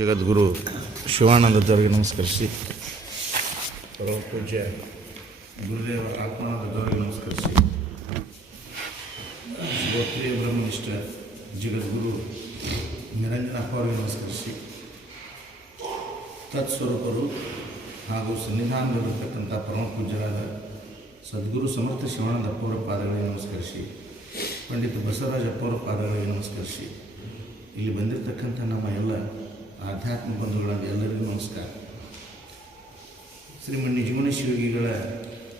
ಜಗದ್ಗುರು ಶಿವಾನಂದದವರಿಗೆ ನಮಸ್ಕರಿಸಿ, ಪರಮ ಪೂಜ್ಯ ಗುರುದೇವ ಆತ್ಮಾನಂದದವರಿಗೆ ನಮಸ್ಕರಿಸಿ, ಗೋತ್ರೀಯ ಬ್ರಹ್ಮನಿಷ್ಠ ಜಗದ್ಗುರು ನಿರಂಜನಪ್ಪ ಅವರಿಗೆ ನಮಸ್ಕರಿಸಿ, ತತ್ಸ್ವರೂಪರು ಹಾಗೂ ಸನ್ನಿಧಾನದಲ್ಲಿರ್ತಕ್ಕಂಥ ಪರಮ ಪೂಜ್ಯರಾದ ಸದ್ಗುರು ಸಮರ್ಥ ಶಿವಾನಂದಪ್ಪ ಅವರ ಪಾದಗಳಿಗೆ ನಮಸ್ಕರಿಸಿ, ಪಂಡಿತ ಬಸವರಾಜಪ್ಪ ಅವರ ಪಾದಗಳಿಗೆ ನಮಸ್ಕರಿಸಿ, ಇಲ್ಲಿ ಬಂದಿರತಕ್ಕಂಥ ನಮ್ಮ ಎಲ್ಲ ಆಧ್ಯಾತ್ಮ ಬಂಧುಗಳಲ್ಲಿ ಎಲ್ಲರಿಗೂ ನಮಸ್ಕಾರ. ಶ್ರೀಮನ್ ನಿಜಗುಣ ಶಿವಯೋಗಿಗಳ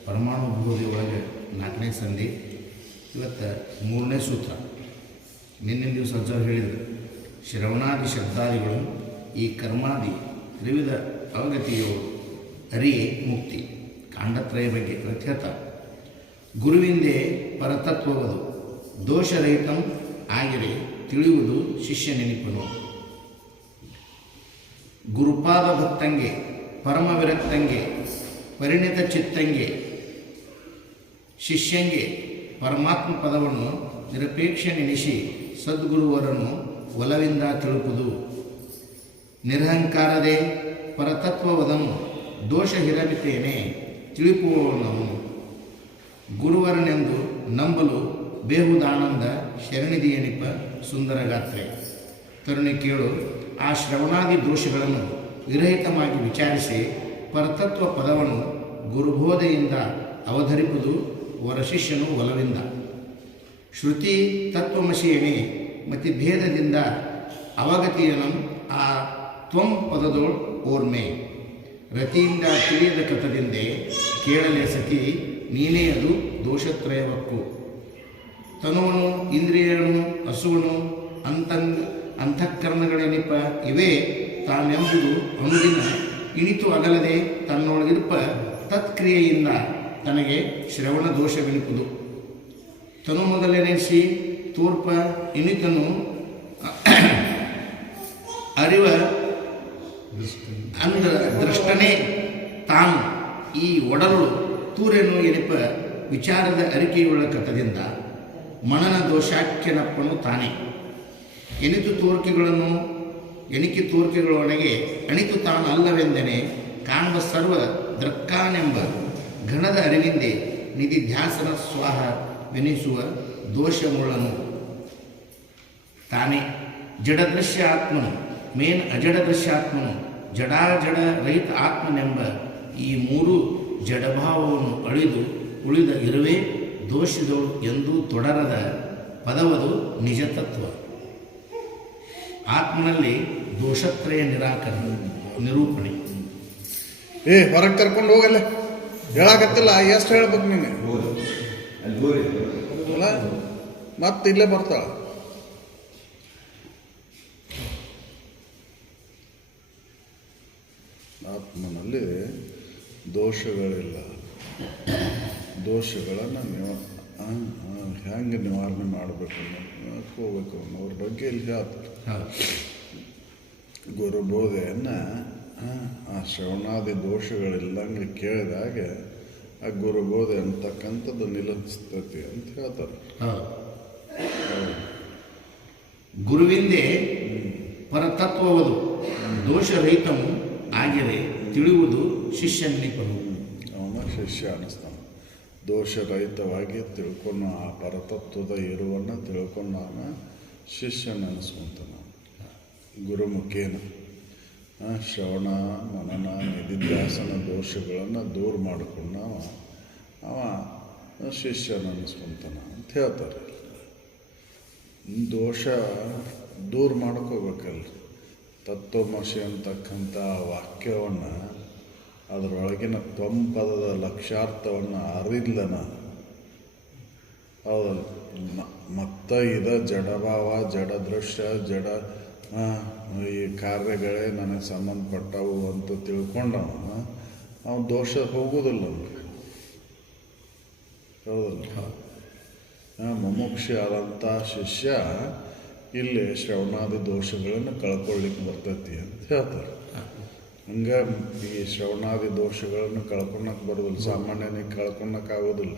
ಪರಮಾಣು ಬೋಧಿ ಒಳಗೆ 4ನೇ ಸಂಧಿ, ಇವತ್ತು 3ನೇ ಸೂತ್ರ. ನಿನ್ನೆ ದಿವಸ ಅಜ್ಜರು ಹೇಳಿದರು, ಶ್ರವಣಾದಿ ಶಬ್ದಾದಿಗಳು ಈ ಕರ್ಮಾದಿ ತ್ರಿವಿಧ ಅವಗತಿಯು ಅರಿಯೇ ಮುಕ್ತಿ. ಕಾಂಡತ್ರಯ ಬಗ್ಗೆ ಪ್ರಖ್ಯಾತ. ಗುರುವಿಂದೇ ಪರತತ್ವವದು ದೋಷರಹಿತಂ ಆಗಿರೆ ತಿಳಿಯುವುದು ಶಿಷ್ಯ ನೆನಪನು. ಗುರುಪಾದ ಭಕ್ತಂಗೆ ಪರಮ ವಿರಕ್ತಂಗೆ ಪರಿಣಿತ ಚಿತ್ತಂಗೆ ಶಿಷ್ಯಂಗೆ ಪರಮಾತ್ಮ ಪದವನ್ನು ನಿರಪೇಕ್ಷ ನೆನೆಸಿ ಸದ್ಗುರುವರನ್ನು ಒಲವಿಂದ ತಿಳುಪುದು. ನಿರಹಂಕಾರದೇ ಪರತತ್ವವದನ್ನು ದೋಷ ಹಿರಮಿತೇನೆ ತಿಳಿಪುವವನು. ಗುರುವರನೆಂದು ನಂಬಲು ಬೇಹುದಾನಂದ ಶರಣಿದಿ ಎನಿಪ ಸುಂದರ ಗಾತ್ರೆ. ತರುಣಿ ಕೇಳು, ಆ ಶ್ರವಣಾದಿ ದೋಷಗಳನ್ನು ವಿರಹಿತವಾಗಿ ವಿಚಾರಿಸಿ ಪರತತ್ವ ಪದವನ್ನು ಗುರುಬೋಧೆಯಿಂದ ಅವಧರಿಪುದು ವರಶಿಷ್ಯನು ಒಲವಿಂದ. ಶ್ರುತಿ ತತ್ವಮಶಿಯನೇ ಮತಿಭೇದದಿಂದ ಅವಗತಿಯನು ಆ ತ್ವಂ ಪದದೋಳ್ ಓರ್ಮೆ. ರತಿಯಿಂದ ತಿಳಿಯದ ಕಥದಿಂದೆ ಕೇಳಲೆ ಸತಿ ನೀನೇ ಅದು ದೋಷತ್ರಯವಕ್ಕೂ. ತನುವನು ಇಂದ್ರಿಯನು ಹಸುವನು ಅಂತಃಕರಣಗಳೆನಿಪ ಇವೇ ತಾನೆಂಬುದು ಅನುದಿನ ಇಣಿತು ಅಗಲದೆ ತನ್ನೊಳಗಿರುಪ ತತ್ಕ್ರಿಯೆಯಿಂದ ತನಗೆ ಶ್ರವಣ ದೋಷವೆನಿಪುದು. ತನು ಮೊದಲೆನೆಸಿ ತೋರ್ಪ ಇಣಿತನು ಅರಿವ ದೃಷ್ಟನೇ ತಾನು ಈ ಒಡಲು ತೂರೆನು ಎನಿಪ ವಿಚಾರದ ಅರಿಕೆಯುಳ್ಳ ಕಥದಿಂದ ಮನನ ದೋಷಾಖ್ಯನಪ್ಪನು ತಾನೇ. ಎಣಿಕೆ ತೋರ್ಕೆಗಳೊಳಗೆ ಅಣಿತು ತಾನು ಅಲ್ಲವೆಂದನೆ ಕಾಣುವ ಸರ್ವ ದೃಕ್ಕಾನೆಂಬ ಘನದ ಅರಿವಿಂದೆ ನಿಧಿಧ್ಯಾಸನ ಸ್ವಾಹ ವೆನಿಸುವ ದೋಷಮುಳ್ಳನು ತಾನೇ. ಜಡದೃಶ್ಯ ಆತ್ಮನು ಮೇನ್ ಅಜಡದೃಶ್ಯಾತ್ಮನು ಜಡಾಜಡ ರಹಿತ ಆತ್ಮನೆಂಬ ಈ ಮೂರು ಜಡಭಾವವನ್ನು ಅಳಿದು ಉಳಿದ ಇರುವೆ ದೋಷಿದಳು ಎಂದೂ ತೊಡರದ ಪದವದು ನಿಜತತ್ವ. ಆತ್ಮನಲ್ಲಿ ದೋಷತ್ರಯ ನಿರೂಪಣೆ. ಹೊರಗೆ ಕರ್ಕೊಂಡು ಹೋಗಲ್ಲ, ಹೇಳಾಕತ್ತಿಲ್ಲ, ಎಷ್ಟು ಹೇಳ್ಬೇಕು ನೀನು? ಅಲ್ಲ, ಮತ್ತೆ ಇಲ್ಲೇ ಬರ್ತಾಳ. ಆತ್ಮನಲ್ಲಿ ದೋಷಗಳಿಲ್ಲ. ದೋಷಗಳನ್ನು ಹೆಂಗೆ ನಿವಾರಣೆ ಮಾಡಬೇಕು ಹೋಗ್ಬೇಕು ಅನ್ನೋದ್ರ ಬಗ್ಗೆ ಇಲ್ಲಿ ಹೇಳ್ತಾರೆ. ಗುರುಬೋಧೆಯನ್ನು ಆ ಶ್ರವಣಾದಿ ದೋಷಗಳಿಲ್ಲಂಗೆ ಕೇಳಿದಾಗ ಆ ಗುರುಬೋಧೆ ಅಂತಕ್ಕಂಥದ್ದು ನಿಲ್ಲಿಸ್ತೈತಿ ಅಂತ ಹೇಳ್ತಾರೆ. ಗುರುವಿಂದೇ ಪರತತ್ವವದು ದೋಷರಹಿತವು ಆಗಿರೆ ತಿಳಿಯುವುದು ಶಿಷ್ಯ ನೆನಪನು. ಅವನ ಶಿಷ್ಯ ಅನ್ನಿಸ್ತಾನೆ. ದೋಷರಹಿತವಾಗಿ ತಿಳ್ಕೊಂಡು ಆ ಪರತತ್ವದ ಇರುವನ್ನು ತಿಳ್ಕೊಂಡು ಅವನ ಶಿಷ್ಯನ ಅನ್ನಿಸ್ಕೊಂತಾನ. ಗುರುಮುಖೇನ ಶ್ರವಣ ಮನನ ನಿಧಿಧ್ಯಾಸನ ದೋಷಗಳನ್ನು ದೂರ ಮಾಡಿಕೊಂಡು ಅವ ಶಿಷ್ಯನ ಅನ್ನಿಸ್ಕೊಂತಾನ ಅಂತ ಹೇಳ್ತಾರೆ. ದೋಷ ದೂರ ಮಾಡ್ಕೋಬೇಕಲ್ಲ. ತತ್ವಮಸಿ ಅಂತಕ್ಕಂಥ ವಾಕ್ಯವನ್ನು ಅದರೊಳಗಿನ ಪದದ ಲಕ್ಷ್ಯಾರ್ಥವನ್ನು ಅರಿದ್ಲನ. ಹೌದಲ್ಲ, ಮತ್ತು ಇದು ಜಡಭಾವ, ಜಡ ದೃಶ್ಯ, ಜಡ ಈ ಕಾರ್ಯಗಳೇ ನನಗೆ ಸಂಬಂಧಪಟ್ಟವು ಅಂತ ತಿಳ್ಕೊಂಡವ ಅವನು ದೋಷ ಹೋಗೋದಿಲ್ಲ ಅವನಿಗೆ. ಹೌದಲ್ಲ, ಮುಮುಕ್ಷಿ ಆದಂಥ ಶಿಷ್ಯ ಇಲ್ಲಿ ಶ್ರವಣಾದಿ ದೋಷಗಳನ್ನು ಕಳ್ಕೊಳ್ಳಿಕ್ಕೆ ಬರ್ತೈತಿ ಅಂತ ಹೇಳ್ತಾರೆ. ಹಂಗೆ ಈ ಶ್ರವಣಾದಿ ದೋಷಗಳನ್ನು ಕಳ್ಕೊಳಕ್ಕೆ ಬರೋದಿಲ್ಲ, ಸಾಮಾನ್ಯನಿಗೆ ಕಳ್ಕೊಳಕ್ಕಾಗೋದಿಲ್ಲ.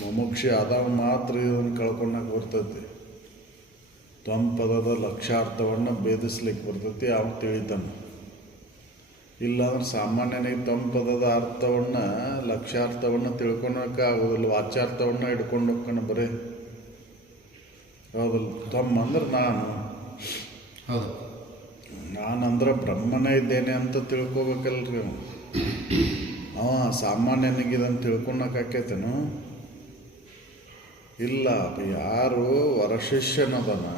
ಮುಮುಕ್ಷಿ ಆದಾಗ ಮಾತ್ರ ಇದನ್ನು ಕಳ್ಕೊಳಕ್ಕೆ ಬರ್ತೈತಿ. ತ್ವಂ ಪದದ ಲಕ್ಷ್ಯಾರ್ಥವನ್ನು ಭೇದಿಸ್ಲಿಕ್ಕೆ ಬರ್ತೈತಿ ಅವ್ನು ತಿಳಿತಾನೆ. ಇಲ್ಲಾಂದ್ರೆ ಸಾಮಾನ್ಯನಿಗೆ ತ್ವಂ ಪದದ ಅರ್ಥವನ್ನು ಲಕ್ಷ್ಯಾರ್ಥವನ್ನು ತಿಳ್ಕೊಳಕ್ಕೆ ಆಗೋದಿಲ್ಲ. ವಾಚ್ಯಾರ್ಥವನ್ನು ಹಿಡ್ಕೊಂಡು ಹೋಗ್ತಾನೆ ಬರೀ. ಹೌದಲ್ಲ? ತ್ವಂ ಅಂದ್ರೆ ನಾನು, ಹೌದು, ನಾನಂದ್ರೆ ಬ್ರಹ್ಮನೇ ಇದ್ದೇನೆ ಅಂತ ತಿಳ್ಕೊಬೇಕಲ್ರಿ ಅವ ಸಾಮಾನ್ಯನಿಗೆ ಇದನ್ನು ತಿಳ್ಕೊಳಕ್ಕಾಕೈತೇನು? ಇಲ್ಲ. ಯಾರು ವರಶಿಷ್ಯನದನ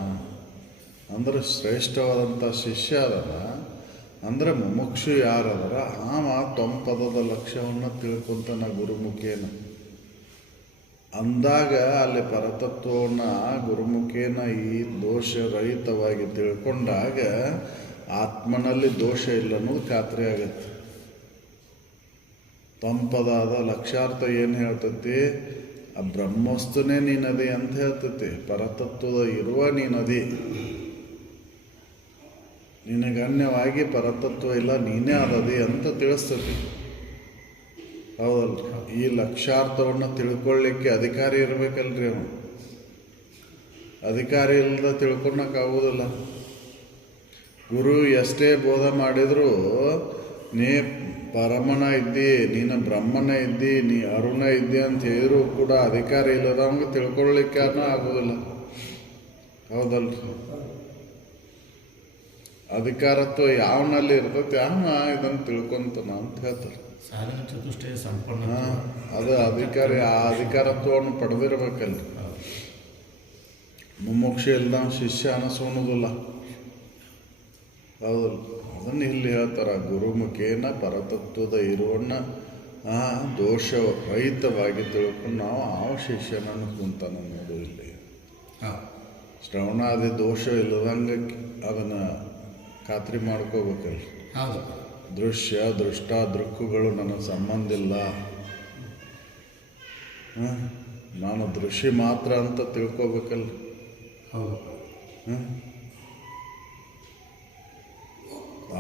ಅಂದ್ರೆ ಶ್ರೇಷ್ಠವಾದಂಥ ಶಿಷ್ಯ ಅದನ ಅಂದರೆ ಮುಮುಕ್ಷು ಯಾರದರ ಆವ ತ್ವಂ ಪದದ ಲಕ್ಷ್ಯವನ್ನು ತಿಳ್ಕೊಂತಾನ ಗುರುಮುಖೇನ. ಅಂದಾಗ ಅಲ್ಲಿ ಪರತತ್ವವನ್ನು ಗುರುಮುಖೇನ ಈ ದೋಷರಹಿತವಾಗಿ ತಿಳ್ಕೊಂಡಾಗ ಆತ್ಮನಲ್ಲಿ ದೋಷ ಇಲ್ಲ ಅನ್ನೋದು ಖಾತ್ರಿ ಆಗತ್ತೆ. ತ್ವಂ ಪದದ ಲಕ್ಷ್ಯಾರ್ಥ ಏನು ಹೇಳ್ತೈತಿ? ಆ ಬ್ರಹ್ಮವಸ್ತುನೇ ನೀನದಿ ಅಂತ ಹೇಳ್ತೈತಿ. ಪರತತ್ವದ ಇರುವ ನೀನದಿ, ನಿನಗನ್ಯವಾಗಿ ಪರತತ್ವ ಇಲ್ಲ, ನೀನೇ ಅದದಿ ಅಂತ ತಿಳಿಸ್ತೈತಿ. ಹೌದಲ್ರಿ? ಈ ಲಕ್ಷ್ಯಾರ್ಥವನ್ನು ತಿಳ್ಕೊಳ್ಳಿಕ್ಕೆ ಅಧಿಕಾರಿ ಇರಬೇಕಲ್ರಿ ಅವನು. ಅಧಿಕಾರಿ ಇಲ್ಲದ ತಿಳ್ಕೊಳಕ್ಕಾಗೋದಿಲ್ಲ. ಗುರು ಎಷ್ಟೇ ಬೋಧ ಮಾಡಿದರೂ ನೀ ಪರಮನ ಇದ್ದಿ, ನೀನು ಬ್ರಹ್ಮನ ಇದ್ದಿ, ನೀ ಅರುಣ ಇದ್ದಿ ಅಂತ ಹೇಳಿದ್ರು ಕೂಡ ಅಧಿಕಾರಿ ಇಲ್ಲದವಂಗೆ ತಿಳ್ಕೊಳ್ಳಿಕ್ಕೆ ಆಗೋದಿಲ್ಲ. ಹೌದಲ್ರಿ? ಅಧಿಕಾರತ್ವ ಯಾವನಲ್ಲಿ ಇರ್ತೈತಿ ಯಾವ ಇದನ್ನು ತಿಳ್ಕೊಂತಾನ ಅಂತ ಹೇಳ್ತಾರೆ. ಸಾಧನ ಚತುಷ್ಟಯ ಸಂಪನ್ನ. ಅದು ಅಧಿಕಾರಿ ಆ ಅಧಿಕಾರತ್ವವನ್ನು ಪಡೆದಿರ್ಬೇಕಲ್ರಿ. ಮುಮುಕ್ಷ ಇಲ್ದ ಶಿಷ್ಯ ಅನಿಸೋಣದಿಲ್ಲ. ಹೌದಲ್ಲ? ಅದನ್ನು ಇಲ್ಲಿ ಹೇಳ್ತಾರೆ, ಗುರುಮುಖೇನ ಪರತತ್ವದ ಇರುವನ್ನ ದೋಷ ರಹಿತವಾಗಿ ತಿಳ್ಕೊಂಡು ನಾವು ಆ ಶಿಷ್ಯನನ್ನು ಕುಂತಾನ ಅನ್ನೋದು ಇಲ್ಲಿ. ಶ್ರವಣಾದಿ ದೋಷ ಇಲ್ಲದಂಗೆ ಅದನ್ನು ಖಾತ್ರಿ ಮಾಡ್ಕೋಬೇಕಲ್ರಿ. ಹೌದು. ದೃಶ್ಯ ದೃಷ್ಟ ದೃಕ್ಕುಗಳು ನನಗೆ ಸಂಬಂಧ ಇಲ್ಲ, ನಾನು ದೃಶ್ಯ ಮಾತ್ರ ಅಂತ ತಿಳ್ಕೊಬೇಕಲ್ಲ. ಹೌದು.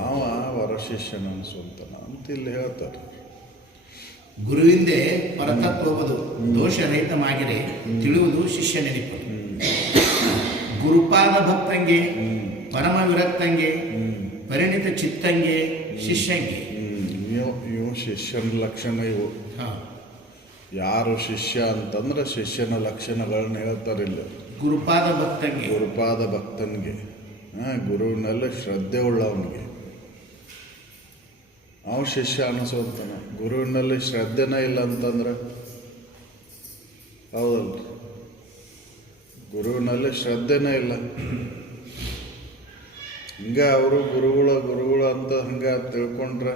ಅವ ವರಶಿಷ್ಯನ ಅನಿಸುವಂತನ ಅಂತ ಇಲ್ಲಿ ಹೇಳ್ತಾರೆ. ಗುರುವಿಂದೇ ಪರತತ್ವವುದು ದೋಷರಹಿತಮಾಗಿರೆ ತಿಳಿಯುವುದು ಶಿಷ್ಯ ನೆನಪು. ಗುರುಪಾದ ಭಕ್ತಂಗೆ ಪರಮ ವಿರಕ್ತಂಗೆ ಪರಿಣಿತ ಚಿತ್ತಂಗೆ ಶಿಷ್ಯಂಗೆ. ಇವು ಶಿಷ್ಯನ ಲಕ್ಷಣ. ಇವು ಯಾರು ಶಿಷ್ಯ ಅಂತಂದ್ರೆ ಶಿಷ್ಯನ ಲಕ್ಷಣಗಳನ್ನ ಹೇಳ್ತಾರಿಲ್ಲ. ಗುರುಪಾದ ಭಕ್ತಂಗೆ, ಗುರುಪಾದ ಭಕ್ತನಿಗೆ, ಗುರುವಿನಲ್ಲಿ ಶ್ರದ್ಧೆ ಉಳ್ಳವನಿಗೆ ಅವ ಶಿಷ್ಯ ಅನಿಸೋಂತಾನ. ಗುರುವಿನಲ್ಲಿ ಶ್ರದ್ಧೆನೇ ಇಲ್ಲ ಅಂತಂದ್ರೆ ಹೌದಲ್ಲ? ಗುರುವಿನಲ್ಲಿ ಶ್ರದ್ಧೆನೇ ಇಲ್ಲ. ಹಿಂಗೆ ಅವರು ಗುರುಗಳು ಅಂತ ಹಂಗೆ ತಿಳ್ಕೊಂಡ್ರೆ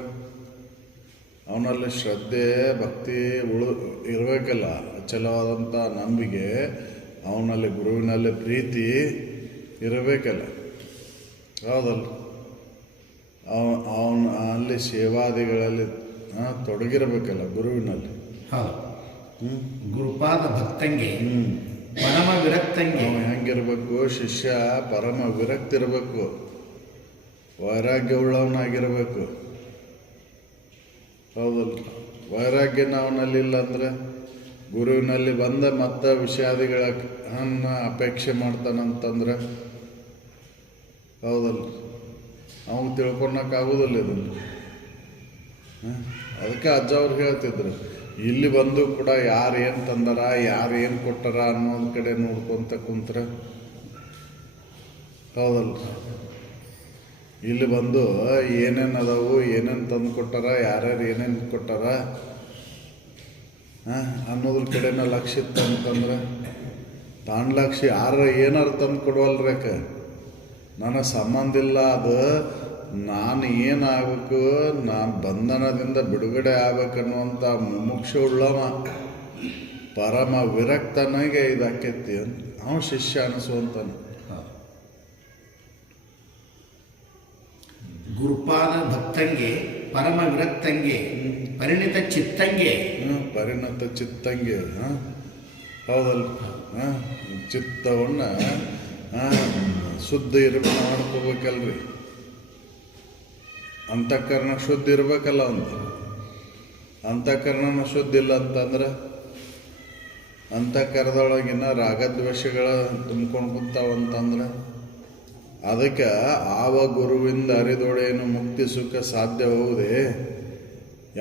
ಅವನಲ್ಲಿ ಶ್ರದ್ಧೆ ಭಕ್ತಿ ಇರಬೇಕಲ್ಲ. ಅಚಲವಾದಂಥ ನಂಬಿಕೆ ಅವನಲ್ಲಿ, ಗುರುವಿನಲ್ಲಿ ಪ್ರೀತಿ ಇರಬೇಕಲ್ಲ. ಹೌದಲ್ಲ? ಅವನ ಅಲ್ಲಿ ಸೇವಾದಿಗಳಲ್ಲಿ ತೊಡಗಿರಬೇಕಲ್ಲ ಗುರುವಿನಲ್ಲಿ. ಗುರುಪಾದ ಭಕ್ತಂಗೆ ಪರಮ ವಿರಕ್ತಂಗೆ. ಅವನು ಹೆಂಗಿರ್ಬೇಕು? ಶಿಷ್ಯ ಪರಮ ವಿರಕ್ತಿ ಇರಬೇಕು, ವೈರಾಗ್ಯವುಳ್ಳವನಾಗಿರಬೇಕು. ಹೌದಲ್ಲ? ವೈರಾಗ್ಯನ ಅವನಲ್ಲಿಲ್ಲ ಅಂದರೆ ಗುರುವಿನಲ್ಲಿ ಬಂದ ಮತ್ತೆ ವಿಷಯಾದಿಗಳನ್ನ ಅಪೇಕ್ಷೆ ಮಾಡ್ತಾನಂತಂದ್ರೆ ಹೌದಲ್ಲ? ಅವ್ನು ತಿಳ್ಕೊಳಕ್ಕಾಗೋದಿಲ್ಲ ಇದನ್ನು. ಅದಕ್ಕೆ ಅಜ್ಜ ಅವ್ರು ಹೇಳ್ತಿದ್ರು, ಇಲ್ಲಿ ಬಂದು ಕೂಡ ಯಾರು ಏನು ತಂದಾರ, ಯಾರು ಏನು ಕೊಟ್ಟಾರ ಅನ್ನೋದು ಕಡೆ ನೋಡ್ಕೊತ ಕುಂತ್ರೆ ಹೌದಲ್ಲ? ಇಲ್ಲಿ ಬಂದು ಏನೇನು ಅದಾವು, ಏನೇನು ತಂದು ಕೊಟ್ಟಾರ, ಯಾರ್ಯಾರು ಏನೇನು ಕೊಟ್ಟಾರ ಅನ್ನೋದ್ರ ಕಡೆನ ಲಕ್ಷ್ಯ ಇತ್ತು ಅಂತಂದ್ರೆ ತಾನು ಲಕ್ಷ್ಯ ಯಾರು ಏನಾರು ತಂದು ಕೊಡುವಲ್ರಕ ನನಗೆ ಸಂಬಂಧ ಇಲ್ಲ. ಅದು ನಾನು ಏನಾಗಬೇಕು, ನಾನು ಬಂಧನದಿಂದ ಬಿಡುಗಡೆ ಆಗ್ಬೇಕನ್ನುವಂಥ ಮುಮುಕ್ಷ ಉಳ್ಳವ ಪರಮ ವಿರಕ್ತನಿಗೆ ಇದಾಕೈತಿ ಅಂತ ಅವನು ಶಿಷ್ಯ ಅನಿಸುವಂತಾನೆ. ಗುರುಪಾದ ಭಕ್ತಂಗೆ ಪರಮ ವಿರಕ್ತಂಗೆ ಪರಿಣಿತ ಚಿತ್ತಂಗೆ. ಪರಿಣತ ಚಿತ್ತಂಗೆ. ಹೌದಲ್ಲ? ಚಿತ್ತವನ್ನು ಶುದ್ಧ ಮಾಡ್ಕೋಬೇಕಲ್ರಿ. ಅಂತಃಕರಣ ಶುದ್ಧ ಇರ್ಬೇಕಲ್ಲ. ಒಂದು ಅಂತಃಕರಣ ಶುದ್ಧ ಇಲ್ಲ ಅಂತಂದ್ರೆ ಅಂತಃಕರದೊಳಗಿನ ರಾಗದ್ವೇಷಗಳ ತುಂಬ್ಕೊಂಡು ಕುಂತಾವಂತಂದ್ರೆ ಅದಕ್ಕೆ ಆವ ಗುರುವಿಂದ ಅರಿದೊಡೇನು ಮುಕ್ತಿ ಸುಖ ಸಾಧ್ಯವಾಗುವುದೇ?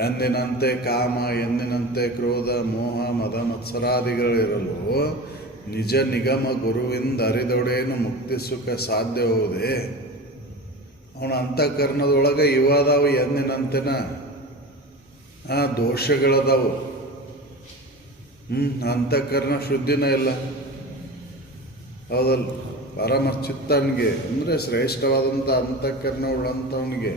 ಎಂದಿನಂತೆ ಕಾಮ, ಎಂದಿನಂತೆ ಕ್ರೋಧ, ಮೋಹ, ಮದ ಮತ್ಸರಾದಿಗಳಿರಲು ನಿಜ ನಿಗಮ ಗುರುವಿಂದ ಅರಿದೊಡೇನು ಮುಕ್ತಿ ಸುಖ ಸಾಧ್ಯವಾಗುವುದೇ? ಅವನ ಅಂತಃಕರಣದೊಳಗೆ ಇವಾದವು ಎಂದಿನಂತೆನ ದೋಷಗಳದಾವು. ಅಂತಃಕರಣ ಶುದ್ಧಿನ ಇಲ್ಲ, ಹೌದಲ್ಲ? ಪರಮಚಿತ್ತನಿಗೆ ಅಂದರೆ ಶ್ರೇಷ್ಠವಾದಂಥ ಅಂತಃಕರಣ ಉಳ್ಳಂಥವನಿಗೆ,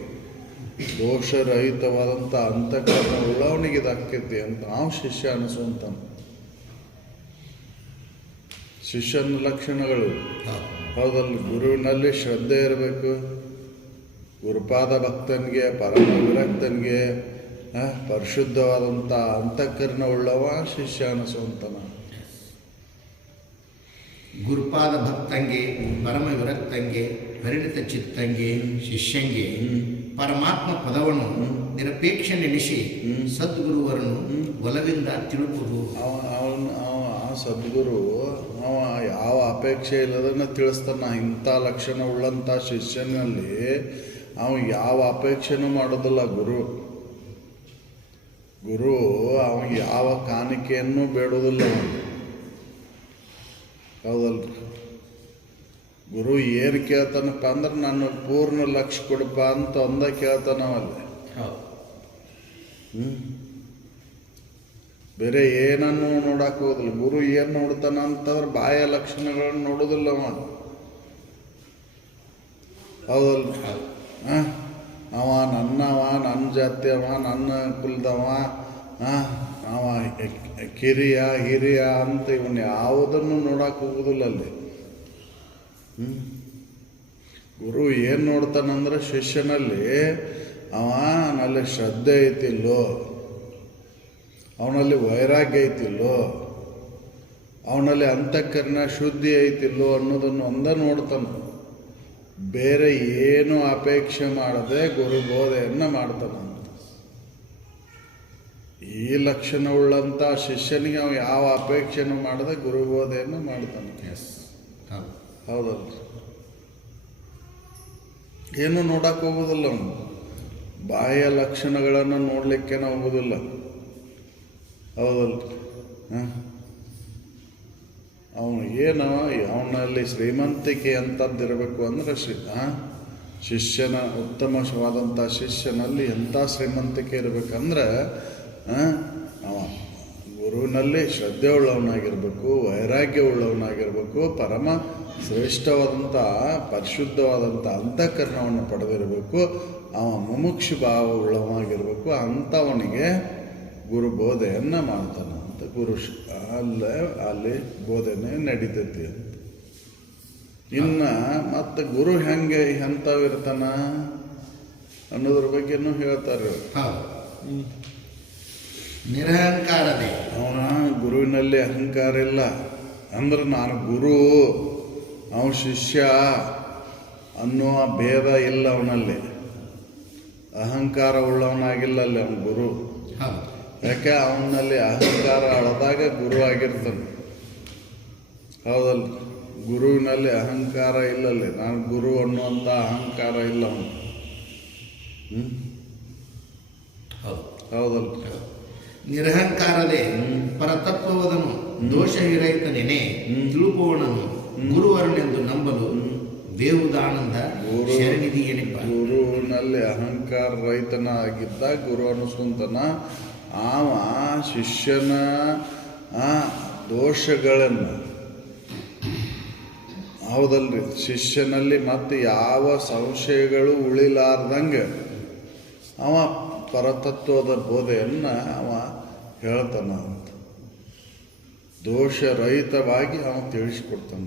ದೋಷರಹಿತವಾದಂಥ ಅಂತಃಕರಣ ಉಳ್ಳವನಿಗೆ ಇದಾಕೈತಿ ಅಂತ ನಾವು ಶಿಷ್ಯ ಅನಿಸುವಂತಾನೆ. ಶಿಷ್ಯನ ಲಕ್ಷಣಗಳು ಹೌದಲ್ಲ? ಗುರುವಿನಲ್ಲಿ ಶ್ರದ್ಧೆ ಇರಬೇಕು. ಗುರುಪಾದ ಭಕ್ತನಿಗೆ, ಪರಮ ವಿರಕ್ತನಿಗೆ ಪರಿಶುದ್ಧವಾದಂಥ ಅಂತಃಕರಣ ಉಳ್ಳವ ಶಿಷ್ಯ ಅನಿಸುವಂತನ. ಗುರುಪಾದ ಭಕ್ತಂಗೆ, ಪರಮ ವಿರಕ್ತಂಗೆ, ಪರಿಣಿತ ಚಿತ್ತಂಗೆ, ಶಿಷ್ಯಂಗೆ ಪರಮಾತ್ಮ ಪದವನ್ನು ನಿರಪೇಕ್ಷ ನೆನೆಸಿ ಸದ್ಗುರುವರನ್ನು ಒಲವಿಂದ ತಿಳುಪುದು. ಆ ಸದ್ಗುರು ಅವ ಯಾವ ಅಪೇಕ್ಷೆ ಇಲ್ಲದನ್ನ ತಿಳಿಸ್ತಾನ. ಇಂಥ ಲಕ್ಷಣ ಉಳ್ಳಂಥ ಶಿಷ್ಯನಲ್ಲಿ ಅವ ಯಾವ ಅಪೇಕ್ಷೆನೂ ಮಾಡೋದಿಲ್ಲ. ಗುರು ಅವನಿಗೆ ಯಾವ ಕಾಣಿಕೆಯನ್ನು ಬೇಡೋದಿಲ್ಲ. ಹೌದಲ್ರಿ? ಗುರು ಏನು ಕೇಳ್ತಾನಪ್ಪ ಅಂದ್ರೆ ನಾನು ಪೂರ್ಣ ಲಕ್ಷ್ಯ ಕೊಡಪ್ಪ ಅಂತ ಒಂದ ಕೇಳ್ತಾನವಲ್ಲ. ಬೇರೆ ಏನನ್ನು ನೋಡಕ್ಕೆ ಹೋಗೋದಿಲ್ಲ. ಗುರು ಏನು ನೋಡ್ತಾನ ಅಂತಂದ್ರೆ ಬಾಹ್ಯ ಲಕ್ಷಣಗಳನ್ನು ನೋಡೋದಿಲ್ಲ ಅವ. ಹೌದಲ್ರಿ? ಅವ ನನ್ನವ, ನನ್ನ ಜಾತಿಯವ, ನನ್ನ ಕುಲದವ, ಅವ ಕಿರಿಯ ಹಿರಿಯ ಅಂತ ಇವನ್ ಯಾವುದನ್ನು ನೋಡಕ್ಕೆ ಹೋಗುದಿಲ್ಲ ಅಲ್ಲಿ. ಗುರು ಏನು ನೋಡ್ತಾನಂದ್ರೆ ಶಿಷ್ಯನಲ್ಲಿ ಅವನಲ್ಲಿ ಶ್ರದ್ಧೆ ಐತಿಲ್ಲೋ, ಅವನಲ್ಲಿ ವೈರಾಗ್ಯ ಐತಿಲ್ಲೋ, ಅವನಲ್ಲಿ ಅಂತಃಕರಣ ಶುದ್ಧಿ ಐತಿಲ್ಲೋ ಅನ್ನೋದನ್ನು ಒಂದ ನೋಡ್ತಾನೆ. ಬೇರೆ ಏನು ಅಪೇಕ್ಷೆ ಮಾಡದೆ ಗುರು ಬೋಧೆಯನ್ನು ಮಾಡ್ತಾನ. ಈ ಲಕ್ಷಣ ಉಳ್ಳಂಥ ಶಿಷ್ಯನಿಗೆ ಅವ ಯಾವ ಅಪೇಕ್ಷೆನೂ ಮಾಡದೆ ಗುರು ಬೋಧೆಯನ್ನು ಮಾಡ್ತಾನೆ. ಹೌದಲ್ಲ? ಏನು ನೋಡಕ್ಕೆ ಹೋಗೋದಿಲ್ಲ ಅವನು. ಬಾಹ್ಯ ಲಕ್ಷಣಗಳನ್ನು ನೋಡ್ಲಿಕ್ಕೇನ ಹೋಗೋದಿಲ್ಲ. ಹೌದಲ್ಲ? ಅವನು ಏನು ಅವನಲ್ಲಿ ಶ್ರೀಮಂತಿಕೆ ಅಂತದ್ದಿರಬೇಕು ಅಂದರೆ ಶಿಷ್ಯನ ಉತ್ತಮವಾದಂಥ ಶಿಷ್ಯನಲ್ಲಿ ಎಂಥ ಶ್ರೀಮಂತಿಕೆ ಇರಬೇಕಂದ್ರೆ ಅವ ಗುರುವಿನಲ್ಲಿ ಶ್ರದ್ಧೆ ಉಳ್ಳವನಾಗಿರ್ಬೇಕು, ವೈರಾಗ್ಯ ಉಳ್ಳವನಾಗಿರ್ಬೇಕು, ಪರಮ ಶ್ರೇಷ್ಠವಾದಂಥ ಪರಿಶುದ್ಧವಾದಂಥ ಅಂತಃಕರಣವನ್ನು ಪಡೆದಿರಬೇಕು, ಅವ ಮುಮುಕ್ಷು ಭಾವ ಉಳ್ಳವನಾಗಿರ್ಬೇಕು. ಅಂಥವನಿಗೆ ಗುರು ಬೋಧೆಯನ್ನು ಮಾಡ್ತಾನೆ ಅಂತ ಗುರು ಅಲ್ಲಿ ಬೋಧನೆ ನಡೀತೈತಿ ಅಂತ. ಇನ್ನು ಮತ್ತು ಗುರು ಹೆಂಗೆ ಎಂಥವಿರ್ತಾನ ಅನ್ನೋದ್ರ ಬಗ್ಗೆನೂ ಹೇಳ್ತಾರೆ. ನಿರಹಂಕಾರದೆ ಅವನ ಗುರುವಿನಲ್ಲಿ ಅಹಂಕಾರ ಇಲ್ಲ. ಅಂದ್ರೆ ನಾನು ಗುರು, ಅವನ ಶಿಷ್ಯ ಅನ್ನುವ ಭೇದ ಇಲ್ಲ ಅವನಲ್ಲಿ. ಅಹಂಕಾರ ಉಳ್ಳವನಾಗಿಲ್ಲ ಅಲ್ಲಿ ಅವನ ಗುರು. ಯಾಕೆ? ಅವನಲ್ಲಿ ಅಹಂಕಾರ ಅಳದಾಗ ಗುರು ಆಗಿರ್ತಾನೆ. ಹೌದಲ್ಲ? ಗುರುವಿನಲ್ಲಿ ಅಹಂಕಾರ ಇಲ್ಲಲ್ಲಿ. ನಾನು ಗುರು ಅನ್ನುವಂಥ ಅಹಂಕಾರ ಇಲ್ಲ ಅವನು. ಹೌದಲ್ಲ? ನಿರಹಂಕಾರದೆ ಪರತತ್ವವದನು ದೋಷ ವಿರಹಿತನೇನೆ ತಿಳುಪುವವನನ್ನು ಗುರುವರನೆಂದು ನಂಬಲು ಬೇವುದಾನಂದ ಶರಣಿಧಿ ಎನಿಪ. ಗುರುವಿನಲ್ಲಿ ಅಹಂಕಾರ ರಹಿತನಾಗಿದ್ದ ಗುರು ಅನಿಸ್ಕೊಂತಾನ. ಆವ ಶಿಷ್ಯನ ದೋಷಗಳನ್ನು, ಹೌದಲ್ರಿ, ಶಿಷ್ಯನಲ್ಲಿ ಮತ್ತೆ ಯಾವ ಸಂಶಯಗಳು ಉಳಿಲಾರ್ದಂಗೆ ಅವ ಪರತತ್ವದ ಬೋಧೆಯನ್ನು ಅವ ಹೇಳ್ತಾನ ಅಂತ. ದೋಷರಹಿತವಾಗಿ ಅವ ತಿಳಿಸ್ಕೊಡ್ತಾನ.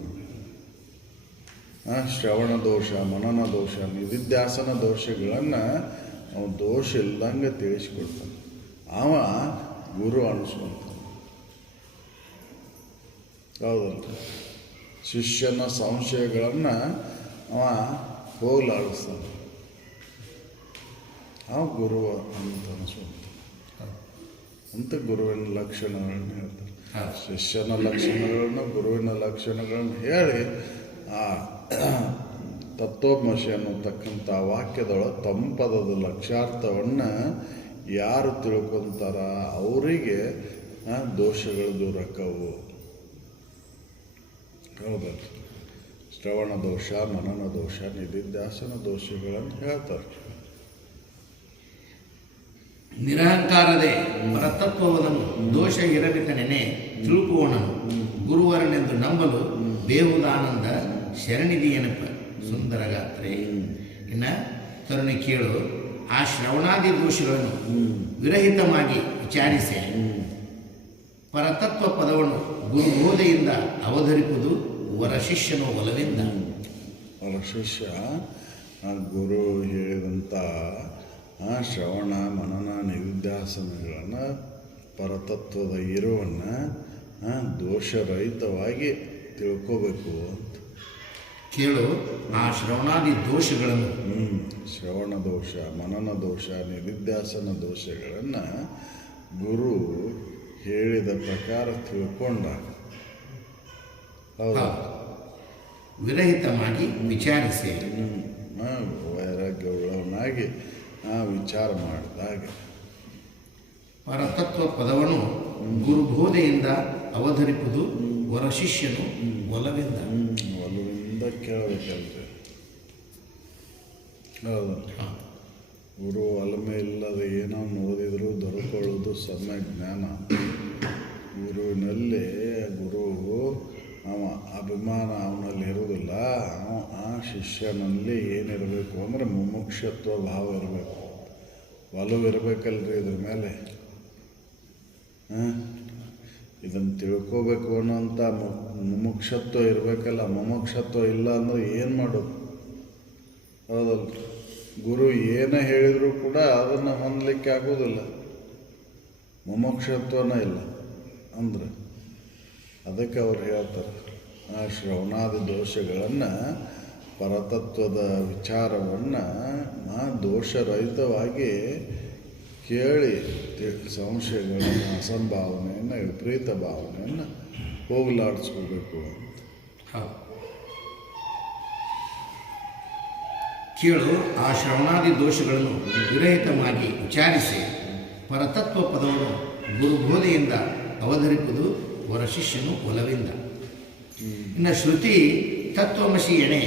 ಶ್ರವಣ ದೋಷ, ಮನನ ದೋಷ, ನಿಧಿಧ್ಯಾಸನ ದೋಷಗಳನ್ನು ಅವ ದೋಷ ಇಲ್ದಂಗೆ ತಿಳಿಸ್ಕೊಡ್ತಾನೆ. ಅವ ಗುರು ಅನಿಸ್ಕೊಂತಾನೆ. ಹೌದಲ್ಲ? ಶಿಷ್ಯನ ಸಂಶಯಗಳನ್ನು ಅವ ಹೋಗಲಾಡಿಸ್ತಾನೆ. ಅವ ಗುರು ಅಂತ ಅನಿಸ್ಕೊಂತಾನೆ ಅಂತ ಗುರುವಿನ ಲಕ್ಷಣಗಳನ್ನು ಹೇಳ್ತಾರೆ. ಶಿಷ್ಯನ ಲಕ್ಷಣಗಳನ್ನು, ಗುರುವಿನ ಲಕ್ಷಣಗಳನ್ನು ಹೇಳಿ ತತ್ವಮಸಿ ಅನ್ನತಕ್ಕಂಥ ವಾಕ್ಯದೊಳಗೆ ತಂಪದದ ಲಕ್ಷಾರ್ಥವನ್ನು ಯಾರು ತಿಳ್ಕೊತಾರ ಅವರಿಗೆ ದೋಷಗಳು ದೂರಕ್ಕವು. ಹೌದಾ? ಶ್ರವಣ ದೋಷ, ಮನನ ದೋಷ, ನಿಧಿಧ್ಯಾಸನ ದೋಷಗಳನ್ನು ಹೇಳ್ತಾರೆ. ನಿರಹಂಕಾರದೆ ಪರತತ್ವವನ್ನು ದೋಷ ಇರಬೇಕನೆನೆ ತಿಳುಕುವವನನು ಗುರುವರನೆಂದು ನಂಬಲು ಬೇಹುದಾನಂದ ಶರಣಿದಿಯನಪ್ಪ ಸುಂದರ ಗಾತ್ರೆ. ಇನ್ನು ತರುಣಿ ಕೇಳು, ಆ ಶ್ರವಣಾದಿ ದೋಷಗಳನ್ನು ವಿರಹಿತವಾಗಿ ವಿಚಾರಿಸಿ ಪರತತ್ವ ಪದವನ್ನು ಗುರುಬೋಧೆಯಿಂದ ಅವಧರಿಸುವುದು ವರಶಿಷ್ಯನು ಒಲವಿಂದ. ವರಶಿಷ್ಯ ಗುರು ಹೇಳಿದಂಥ ಶ್ರವಣ ಮನನ ನಿಧಿಧ್ಯಾಸನಗಳನ್ನು ಪರತತ್ವದ ಇರುವನ್ನು ದೋಷರಹಿತವಾಗಿ ತಿಳ್ಕೋಬೇಕು ಅಂತ ಕೇಳು. ಆ ಶ್ರವಣಾದಿ ದೋಷಗಳನ್ನು ಶ್ರವಣ ದೋಷ, ಮನನ ದೋಷ, ನಿಧಿಧ್ಯಾಸನ ದೋಷಗಳನ್ನು ಗುರು ಹೇಳಿದ ಪ್ರಕಾರ ತಿಳ್ಕೊಂಡಾಗ ಹೌದಾ ವಿರಹಿತವಾಗಿ ವಿಚಾರಿಸಿ ವೈರಾಗ್ಯವುಳ್ಳವನಾಗಿ ವಿಚಾರ ಮಾಡಿದಾಗ ಪರತತ್ವ ಪದವನ್ನು ಗುರುಬೋಧೆಯಿಂದ ಅವಧರಿಸುವುದು ವರಶಿಷ್ಯನು ಒಲವಿಂದ. ಒಲವಿಂದ ಕೇಳಬೇಕಲ್ರಿ. ಹೌದು. ಗುರು ಒಲಮೆ ಇಲ್ಲದ ಏನೋ ಓದಿದ್ರು ದೊರಕೊಳ್ಳೋದು ಸಣ್ಣ ಜ್ಞಾನ. ಗುರುವಿನಲ್ಲಿ ಗುರು ಅವ ಅಭಿಮಾನ ಅವನಲ್ಲಿ ಇರುವುದಿಲ್ಲ. ಆ ಶಿಷ್ಯನಲ್ಲಿ ಏನಿರಬೇಕು ಅಂದರೆ ಮುಮುಕ್ಷತ್ವ ಭಾವ ಇರಬೇಕು, ಒಲವು ಇರಬೇಕಲ್ರಿ ಇದ್ರ ಮೇಲೆ. ಇದನ್ನು ತಿಳ್ಕೋಬೇಕು ಅನ್ನೋಂಥ ಮುಮುಕ್ಷತ್ವ ಇರಬೇಕಲ್ಲ. ಮುಮುಕ್ಷತ್ವ ಇಲ್ಲ ಅಂದರೆ ಏನು ಮಾಡೋದು? ಹೌದಲ್ಲ? ಗುರು ಏನೇ ಹೇಳಿದರೂ ಕೂಡ ಅದನ್ನು ಹೊಂದಲಿಕ್ಕೆ ಆಗೋದಿಲ್ಲ, ಮುಮುಕ್ಷತ್ವನೇ ಇಲ್ಲ ಅಂದರೆ. ಅದಕ್ಕೆ ಅವ್ರು ಹೇಳ್ತಾರೆ, ಆ ಶ್ರವಣಾದಿ ದೋಷಗಳನ್ನು ಪರತತ್ವದ ವಿಚಾರವನ್ನು ದೋಷರಹಿತವಾಗಿ ಕೇಳಿ ಸಂಶಯಗಳನ್ನು, ಅಸಂಭಾವನೆಯನ್ನು, ವಿಪರೀತ ಭಾವನೆಯನ್ನು ಹೋಗಲಾಡಿಸ್ಕೋಬೇಕು ಅಂತ. ಕೇಳು, ಆ ಶ್ರವಣಾದಿ ದೋಷಗಳನ್ನು ವಿರಹಿತವಾಗಿ ವಿಚಾರಿಸಿ ಪರತತ್ವ ಪದವನ್ನು ಗುರುಬೋಧೆಯಿಂದ ಅವಧರಿಸುವುದು ವರಶಿಷ್ಯನು ಒಲವಿಂದ. ಇನ್ನು ಶ್ರುತಿ ತತ್ವಮಸಿ ಎಣೆ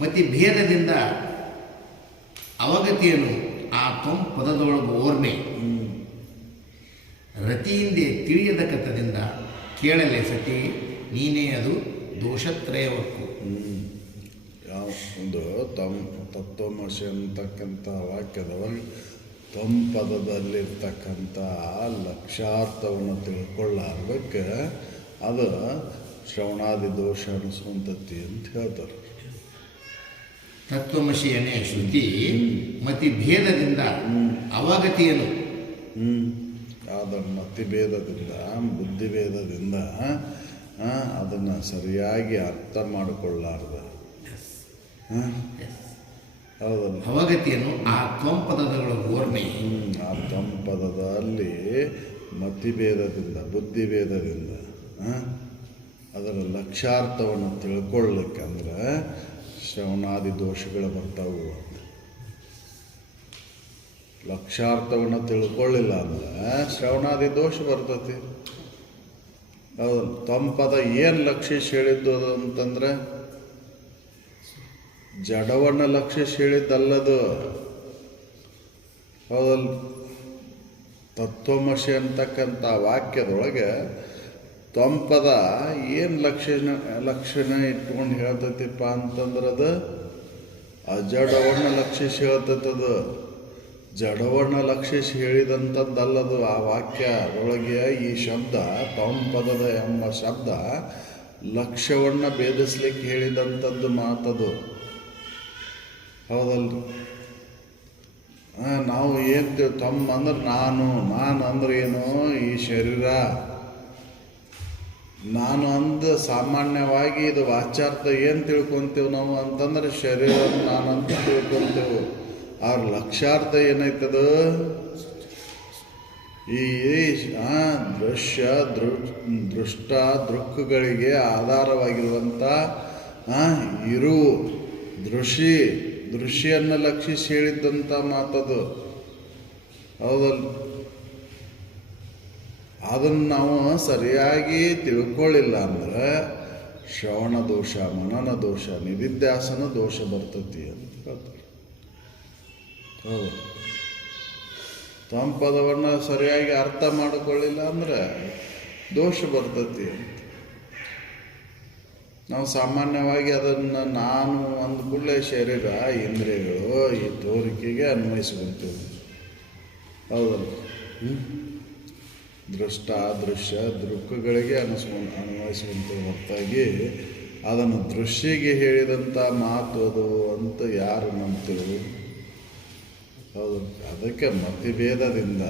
ಮತಿ ಭೇದದಿಂದ ಅವಗತಿಯನ್ನು ಆ ತ್ವಂ ಪದದೊಳಗೆ ಓರ್ಮೆ ರತಿಯಿಂದೆ ತಿಳಿಯದ ಕಥದಿಂದ ಕೇಳಲೆ ಸತಿ ನೀನೇ ಅದು ದೋಷತ್ರಯವಕ್ಕೂ. ಯಾವ ಒಂದು ತತ್ವಮಸಿ ಅಂತಕ್ಕಂಥ ವಾಕ್ಯದೊಳಗೆ ತ್ವಂ ಪದದಲ್ಲಿರ್ತಕ್ಕಂಥ ಲಕ್ಷಾರ್ಥವನ್ನು ತಿಳ್ಕೊಳ್ಳಾರ್ಬೇಕು, ಅದು ಶ್ರವಣಾದಿ ದೋಷ ಅನಿಸುವಂಥದ್ದು ಅಂತ ಹೇಳ್ತಾರೆ. ತತ್ವಮಸಿ ಎಣೆ ಶ್ರುತಿ ಮತಿ ಭೇದದಿಂದ ಅವಗತಿಯನ್ನು ಆದ ಮತಿಭೇದದಿಂದ, ಬುದ್ಧಿಭೇದದಿಂದ ಅದನ್ನು ಸರಿಯಾಗಿ ಅರ್ಥ ಮಾಡಿಕೊಳ್ಳಾರ್ದ ಹೌದಲ್ಲ, ಅವಗತಿಯನ್ನು ಆ ತ್ವಂ ಪದಗಳ ಓರ್ಮೆ ಆ ತ್ವಂ ಪದದಲ್ಲಿ ಮತಿಭೇದದಿಂದ, ಬುದ್ಧಿಭೇದದಿಂದ ಅದರ ಲಕ್ಷಾರ್ಥವನ್ನು ತಿಳ್ಕೊಳ್ಳಿಕ್ಕಂದ್ರೆ ಶ್ರವಣಾದಿ ದೋಷಗಳು ಬರ್ತಾವು. ಲಕ್ಷಾರ್ಥವನ್ನು ತಿಳ್ಕೊಳ್ಳಿಲ್ಲ ಅಂದ್ರೆ ಶ್ರವಣಾದಿ ದೋಷ ಬರ್ತತಿ. ಹೌದು. ತಮ್ಮ ಪದ ಏನು ಲಕ್ಷಿಸಿ ಹೇಳಿದ್ದು ಅದು ಅಂತಂದ್ರೆ ಜಡವನ್ನು ಲಕ್ಷಿಸಿ ಹೇಳಿದ್ದಲ್ಲದು. ಹೌದಲ್ಲ? ತತ್ವಮಸಿ ಅಂತಕ್ಕಂಥ ವಾಕ್ಯದೊಳಗೆ ತ್ವಂಪದ ಏನು ಲಕ್ಷಣ ಇಟ್ಕೊಂಡು ಹೇಳ್ತೈತಿಪ್ಪ ಅಂತಂದ್ರೆ ಅದು ಅಜಡವನ್ನು ಲಕ್ಷಿಸಿ ಹೇಳ್ತೈತದು. ಜಡವನ್ನು ಲಕ್ಷಿಸಿ ಹೇಳಿದಂಥದ್ದಲ್ಲದು ಆ ವಾಕ್ಯ ಒಳಗೆ. ಈ ಶಬ್ದ ತ್ವಂಪದದ ಎಂಬ ಶಬ್ದ ಲಕ್ಷ್ಯವನ್ನು ಭೇದಿಸ್ಲಿಕ್ಕೆ ಹೇಳಿದಂಥದ್ದು ಮಾತದು. ಹೌದಲ್ರಿ? ನಾವು ಏನು ತಮ್ಮ ಅಂದ್ರೆ ನಾನು ಅಂದ್ರೆ ಏನು? ಈ ಶರೀರ. ನಾನು ಅಂದ ಸಾಮಾನ್ಯವಾಗಿ ಇದು ವಾಚ್ಯಾರ್ಥ ಏನು ತಿಳ್ಕೊತೀವಿ ನಾವು ಅಂತಂದ್ರೆ ಶರೀರ ನಾನಂತ ತಿಳ್ಕೊತೀವಿ. ಅವ್ರ ಲಕ್ಷ್ಯಾರ್ಥ ಏನೈತದು? ಈ ದೃಶ್ಯ ದೃಷ್ಟ ದೃಕ್ಕಗಳಿಗೆ ಆಧಾರವಾಗಿರುವಂಥ ಇರು ದೃಷ್ಟಿಯನ್ನು ಲಕ್ಷಿಸಿ ಹೇಳಿದ್ದಂಥ ಮಾತದು. ಹೌದಲ್ಲ? ಅದನ್ನು ನಾವು ಸರಿಯಾಗಿ ತಿಳ್ಕೊಳ್ಳಿಲ್ಲ ಅಂದ್ರೆ ಶ್ರವಣ ದೋಷ, ಮನನ ದೋಷ, ನಿಧಿಧ್ಯಾಸನ ದೋಷ ಬರ್ತತಿ ಅಂತ ಹೇಳ್ತಾರೆ. ಹೌದು. ತಮ್ಮ ಪದವನ್ನು ಸರಿಯಾಗಿ ಅರ್ಥ ಮಾಡಿಕೊಳ್ಳಿಲ್ಲ ಅಂದ್ರೆ ದೋಷ ಬರ್ತತಿ ಅಂತ. ನಾವು ಸಾಮಾನ್ಯವಾಗಿ ಅದನ್ನು ನಾನು ಅಂದ್ಕೂಡಲೇ ಶರೀರ, ಇಂದ್ರಿಯಗಳು ಈ ತೋರಿಕೆಗೆ ಅನ್ವಯಿಸ್ಕೊಂತೀವಿ. ಹೌದಲ್ಲ? ದೃಷ್ಟ, ದೃಶ್ಯ, ದೃಕ್ಕಗಳಿಗೆ ಅನ್ವಯಿಸುವಂಥದ್ದು ಹೊರತಾಗಿ ಅದನ್ನು ದೃಶ್ಯಿಗೆ ಹೇಳಿದಂಥ ಮಾತು ಅದು ಅಂತ ಯಾರು ನಂಬ್ತೀವಿ? ಹೌದು. ಅದಕ್ಕೆ ಮತಿಭೇದದಿಂದ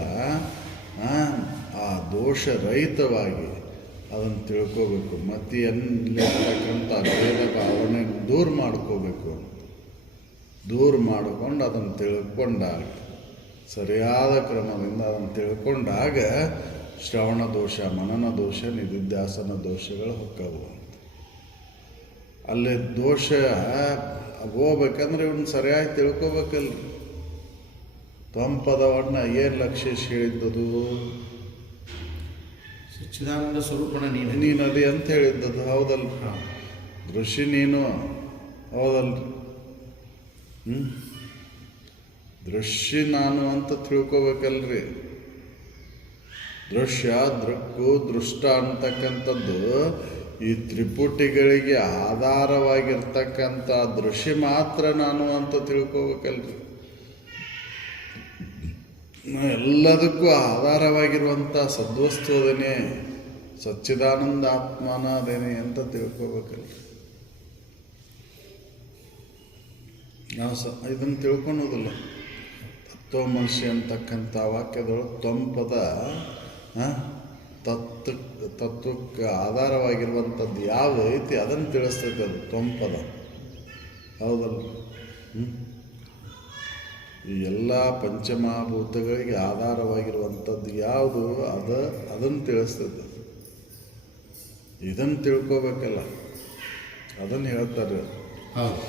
ಆ ದೋಷರಹಿತವಾಗಿ ಅದನ್ನು ತಿಳ್ಕೋಬೇಕು. ಮತಿಯಲ್ಲಿರ್ತಕ್ಕಂಥ ಭೇದ ಭಾವನೆ ದೂರ ಮಾಡ್ಕೋಬೇಕು. ದೂರ ಮಾಡಿಕೊಂಡು ಅದನ್ನು ತಿಳ್ಕೊಂಡಾಗ, ಸರಿಯಾದ ಕ್ರಮದಿಂದ ಅದನ್ನು ತಿಳ್ಕೊಂಡಾಗ ಶ್ರವಣ ದೋಷ, ಮನನ ದೋಷ, ನಿಧಿಧ್ಯಾಸನ ದೋಷಗಳು ಹೊಕ್ಕವು. ಅಲ್ಲಿ ದೋಷ ಹೋಗ್ಬೇಕಂದ್ರೆ ಇವನ್ನ ಸರಿಯಾಗಿ ತಿಳ್ಕೊಬೇಕಲ್ರಿ. ತ್ವಂಪದವನ್ನು ಏನು ಲಕ್ಷಿಸಿ ಹೇಳಿದ್ದದು? ಸಚ್ಚಿದಾನಂದ ಸ್ವರೂಪನ ನೀನದಿ ಅಂತ ಹೇಳಿದ್ದದು. ಹೌದಲ್ಲ? ದೃಶ್ಯ ನೀನು. ಹೌದಲ್ಲ? ದೃಶ್ಯ ನಾನು ಅಂತ ತಿಳ್ಕೊಬೇಕಲ್ರಿ. ದೃಶ್ಯ, ದೃಕ್ಕು, ದೃಷ್ಟ ಅಂತಕ್ಕಂಥದ್ದು ಈ ತ್ರಿಪುಟಿಗಳಿಗೆ ಆಧಾರವಾಗಿರ್ತಕ್ಕಂಥ ದೃಶ್ಯ ಮಾತ್ರ ನಾನು ಅಂತ ತಿಳ್ಕೊಬೇಕಲ್ರಿ. ಎಲ್ಲದಕ್ಕೂ ಆಧಾರವಾಗಿರುವಂಥ ಸದ್ವಸ್ತು ಅದೇನೆ, ಸಚ್ಚಿದಾನಂದ ಆತ್ಮನ ಅದೇನೆ ಅಂತ ತಿಳ್ಕೊಬೇಕಲ್ರಿ. ನಾವು ಇದನ್ನು ತಿಳ್ಕೊಳೋದಿಲ್ಲ. ತತ್ವಮಸಿ ಅಂತಕ್ಕಂಥ ವಾಕ್ಯದೊಳಗೆ ತ್ವಂಪದ ತತ್ವಕ್ಕೆ ಆಧಾರವಾಗಿರುವಂಥದ್ದು ಯಾವ ಐತಿ ಅದನ್ನು ತಿಳಿಸ್ತೈತೆ ಅದು ತ್ವಂಪದ. ಹೌದಲ್ಲ? ಈ ಎಲ್ಲ ಪಂಚಮಹಾಭೂತಗಳಿಗೆ ಆಧಾರವಾಗಿರುವಂಥದ್ದು ಯಾವುದು ಅದನ್ನು ತಿಳಿಸ್ತೈತೆ. ಇದನ್ನು ತಿಳ್ಕೊಬೇಕಲ್ಲ, ಅದನ್ನು ಹೇಳ್ತಾರೆ. ಹೌದು.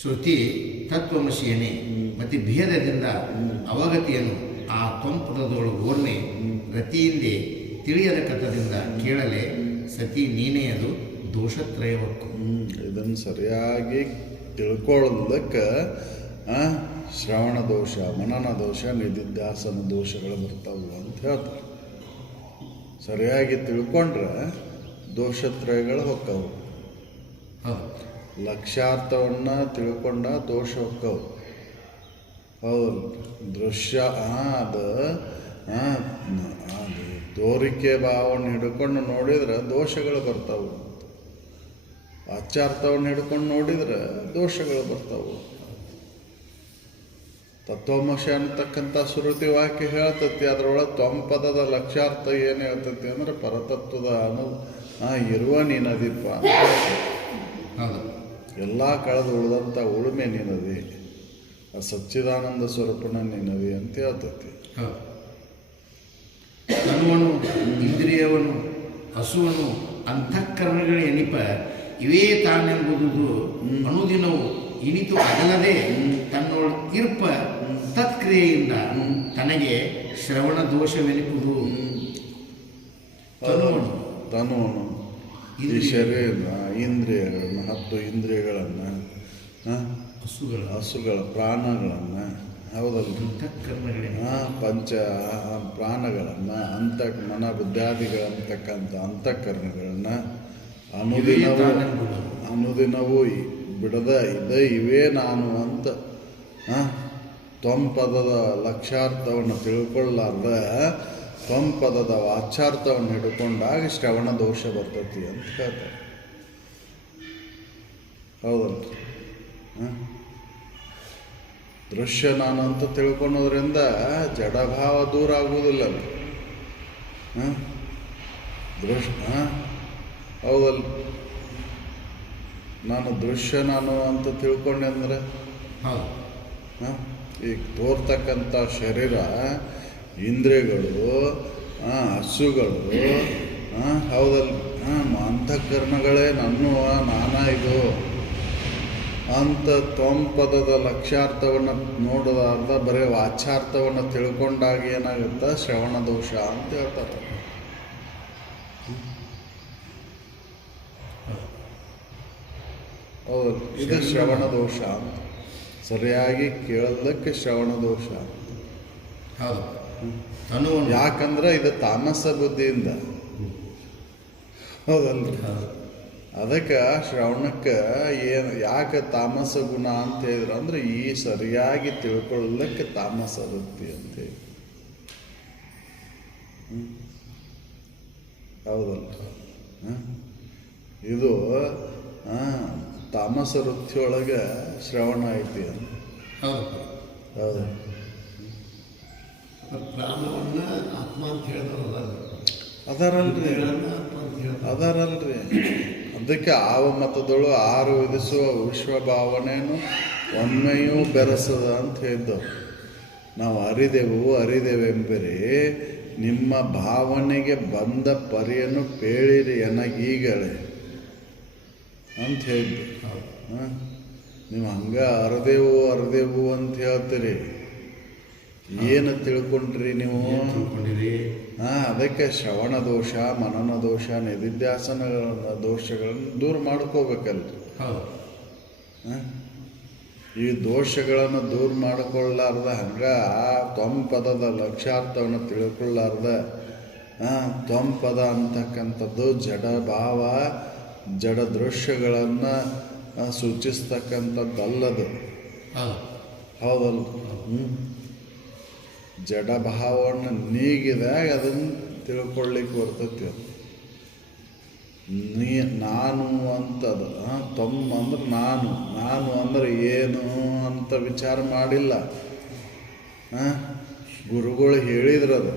ಶ್ರುತಿ ತತ್ವಮಸಿಯನೇ ಮತ್ತು ಭೇದದಿಂದ ಅವಗತಿಯನ್ನು ಆ ತ್ವಂಪದದೊಳಗೆ ಓರ್ನೆ ರತಿಯಿಂದೆ ತಿಳಿಯದ ಕಥದಿಂದ ಕೇಳಲೆ ಸತಿ ನೀನೇ ಅದು ದೋಷತ್ರಯವಕ್ಕೂ. ಇದನ್ನು ಸರಿಯಾಗಿ ತಿಳ್ಕೊಳ್ಳೋದಕ್ಕೆ ಶ್ರವಣ ದೋಷ, ಮನನ ದೋಷ, ನಿಧಿಧ್ಯಾಸನ ದೋಷಗಳು ಬರ್ತಾವೆ ಅಂತ ಹೇಳ್ತಾರೆ. ಸರಿಯಾಗಿ ತಿಳ್ಕೊಂಡ್ರೆ ದೋಷತ್ರಯಗಳು ಹೊಕ್ಕವು. ಲಕ್ಷ್ಯಾರ್ಥವನ್ನು ತಿಳ್ಕೊಂಡ ದೋಷ ಹೊಕ್ಕವು. ಹೌದು. ದೃಶ್ಯ ಅದು ತೋರಿಕೆ ಭಾವವನ್ನು ಹಿಡ್ಕೊಂಡು ನೋಡಿದ್ರೆ ದೋಷಗಳು ಬರ್ತಾವೆ. ವಾಚ್ಯಾರ್ಥವನ್ನು ಹಿಡ್ಕೊಂಡು ನೋಡಿದ್ರೆ ದೋಷಗಳು ಬರ್ತಾವೆ. ತತ್ವಮಸಿ ಅಂತಕ್ಕಂಥ ಶ್ರುತಿ ವಾಕ್ಯ ಹೇಳ್ತತಿ. ಅದರೊಳಗೆ ತ್ವಂಪದದ ಲಕ್ಷ್ಯಾರ್ಥ ಏನು ಹೇಳ್ತತಿ ಅಂದ್ರೆ ಪರತತ್ವದ ಇರುವ ನೀನದಿಪ್ಪ ಅಂತ. ಎಲ್ಲ ಕಳೆದು ಉಳಿದಂಥ ಉಳುಮೆ ನೀನದಿ, ಆ ಸಚ್ಚಿದಾನಂದ ಸ್ವರೂಪನ ನೀನದಿ ಅಂತ ಹೇಳ್ತತಿ. ತನುವನು, ಇಂದ್ರಿಯವನು, ಹಸುವನು, ಅಂತಃಕರಣಗಳ ಎಣಿಪ ಇವೇ ತಾನೆಂಬುದು ಅನುದಿನವು ಇನಿತು ಅಗಲದೆ ತನ್ನೊಳ ಇರ್ಪ ತತ್ಕ್ರಿಯೆಯಿಂದ ತನಗೆ ಶ್ರವಣ ದೋಷವೆನಿಪುದು. ತನುವನು ಈ ಶರೀರ, ಇಂದ್ರಿಯಗಳನ್ನು, 10 ಇಂದ್ರಿಯಗಳನ್ನು, ಹಸುಗಳ ಪ್ರಾಣಗಳನ್ನು, ಹೌದಲ್ಲ, ಪಂಚ ಪ್ರಾಣಗಳನ್ನು, ಮನ ಬುದ್ಧಾದಿಗಳಂತಕ್ಕಂಥ ಅಂತಃಕರಣಗಳನ್ನು ಅನುದಿನವೂ ಬಿಡದ ಇವೇ ನಾನು ಅಂತ ತ್ವಂಪದದ ಲಕ್ಷ್ಯಾರ್ಥವನ್ನು ತಿಳ್ಕೊಳ್ಳಾರ್ದ ತ್ವಂಪದದ ವಾಚ್ಯಾರ್ಥವನ್ನು ಹಿಡ್ಕೊಂಡಾಗ ಶ್ರವಣ ದೋಷ ಬರ್ತತಿ ಅಂತ ಹೇಳ್ತಾರೆ. ಹೌದಲ್ಲ? ದೃಶ್ಯ ನಾನು ಅಂತ ತಿಳ್ಕೊಳೋದ್ರಿಂದ ಜಡಭಾವ ದೂರ ಆಗುವುದಿಲ್ಲ. ಹೌದಲ್ಲ? ನಾನು ದೃಶ್ಯ ನಾನು ಅಂತ ತಿಳ್ಕೊಂಡೆ ಅಂದ್ರೆ ಈಗ ತೋರ್ತಕ್ಕಂಥ ಶರೀರ, ಇಂದ್ರಿಯಗಳು, ಹಸುಗಳು, ಹೌದಲ್ಲ. ಅಂತಃಕರಣಗಳೇ ನನ್ನುವ ನಾನಾ ಇದು ಅಂತ ತ್ವಂಪದದ ಲಕ್ಷ್ಯಾರ್ಥವನ್ನು ನೋಡೋದಾರ್ಧ ಬರೀ ವಾಚ್ಯಾರ್ಥವನ್ನು ತಿಳ್ಕೊಂಡಾಗ ಏನಾಗುತ್ತೆ, ಶ್ರವಣ ದೋಷ ಅಂತ ಹೇಳ್ತಾರೆ. ಹೌದು, ಇದು ಶ್ರವಣ ದೋಷ ಅಂತ. ಸರಿಯಾಗಿ ಕೇಳೋದಕ್ಕೆ ಶ್ರವಣ ದೋಷ. ಹೌದು. ಯಾಕಂದ್ರೆ ಇದು ತಾಮಸ ಬುದ್ಧಿಯಿಂದ. ಹೌದಲ್ರಿ? ಅದಕ್ಕೆ ಶ್ರವಣಕ್ಕೆ ಯಾಕೆ ತಾಮಸ ಗುಣ ಅಂತ ಹೇಳಿದ್ರು ಅಂದ್ರೆ ಈ ಸರಿಯಾಗಿ ತಿಳ್ಕೊಳ್ಳಕ್ಕೆ ತಾಮಸ ವೃತ್ತಿ ಅಂತೇಳಿ. ಹೌದಲ್ಲ? ಇದು ತಾಮಸ ವೃತ್ತಿಯೊಳಗೆ ಶ್ರವಣ ಐತಿ ಅಂತ. ಹೌದು. ಪ್ರಾಣವನ್ನ ಆತ್ಮ ಅಂತ ಹೇಳಿದ್ರಲ್ಲ, ಅದರಲ್ರಿ. ಅದಕ್ಕೆ ಆವ ಮತದಳು ಆರು ವಿಧಿಸುವ ವಿಶ್ವಭಾವನೆಯನ್ನು ಒಮ್ಮೆಯೂ ಬೆರೆಸದ ಅಂತ ಹೇಳಿದ್ದವು. ನಾವು ಅರಿದೆವೆಂಬರೆ ನಿಮ್ಮ ಭಾವನೆಗೆ ಬಂದ ಪರಿಯನ್ನು ಪೇಳಿರಿ ಎನಗೀಗಳೆ ಅಂತ ಹೇಳಿದ್ದೆ. ನೀವು ಹಂಗ ಅರ್ದೆವು ಅಂತ ಹೇಳ್ತೀರಿ. ಏನು ತಿಳ್ಕೊಂಡ್ರಿ ನೀವು? ಅದಕ್ಕೆ ಶ್ರವಣ ದೋಷ, ಮನನ ದೋಷ, ನಿಧಿಧ್ಯಾಸನ ದೋಷಗಳನ್ನು ದೂರ ಮಾಡ್ಕೋಬೇಕಲ್ರಿ. ಈ ದೋಷಗಳನ್ನು ದೂರ ಮಾಡಿಕೊಳ್ಳಾರ್ದ ಹಂಗ ತ್ವಂಪದದ ಲಕ್ಷ್ಯಾರ್ಥವನ್ನು ತಿಳ್ಕೊಳ್ಳಾರ್ದ ತ್ವಂಪದ ಅಂತಕ್ಕಂಥದ್ದು ಜಡ ಭಾವ, ಜಡ ದೃಶ್ಯಗಳನ್ನು ಸೂಚಿಸ್ತಕ್ಕಂಥದ್ದಲ್ಲದು. ಹೌದಲ್ಲ? ಜಡ ಭಾವವನ್ನು ನೀಗಿದಾಗ ಅದನ್ನು ತಿಳ್ಕೊಳ್ಳಿಕ್ಕೆ ಬರ್ತೈತಿ. ನಾನು ಅಂತದು ಅಂದ್ರೆ ನಾನು ಅಂದ್ರೆ ಏನು ಅಂತ ವಿಚಾರ ಮಾಡಿಲ್ಲ. ಗುರುಗಳು ಹೇಳಿದ್ರದು,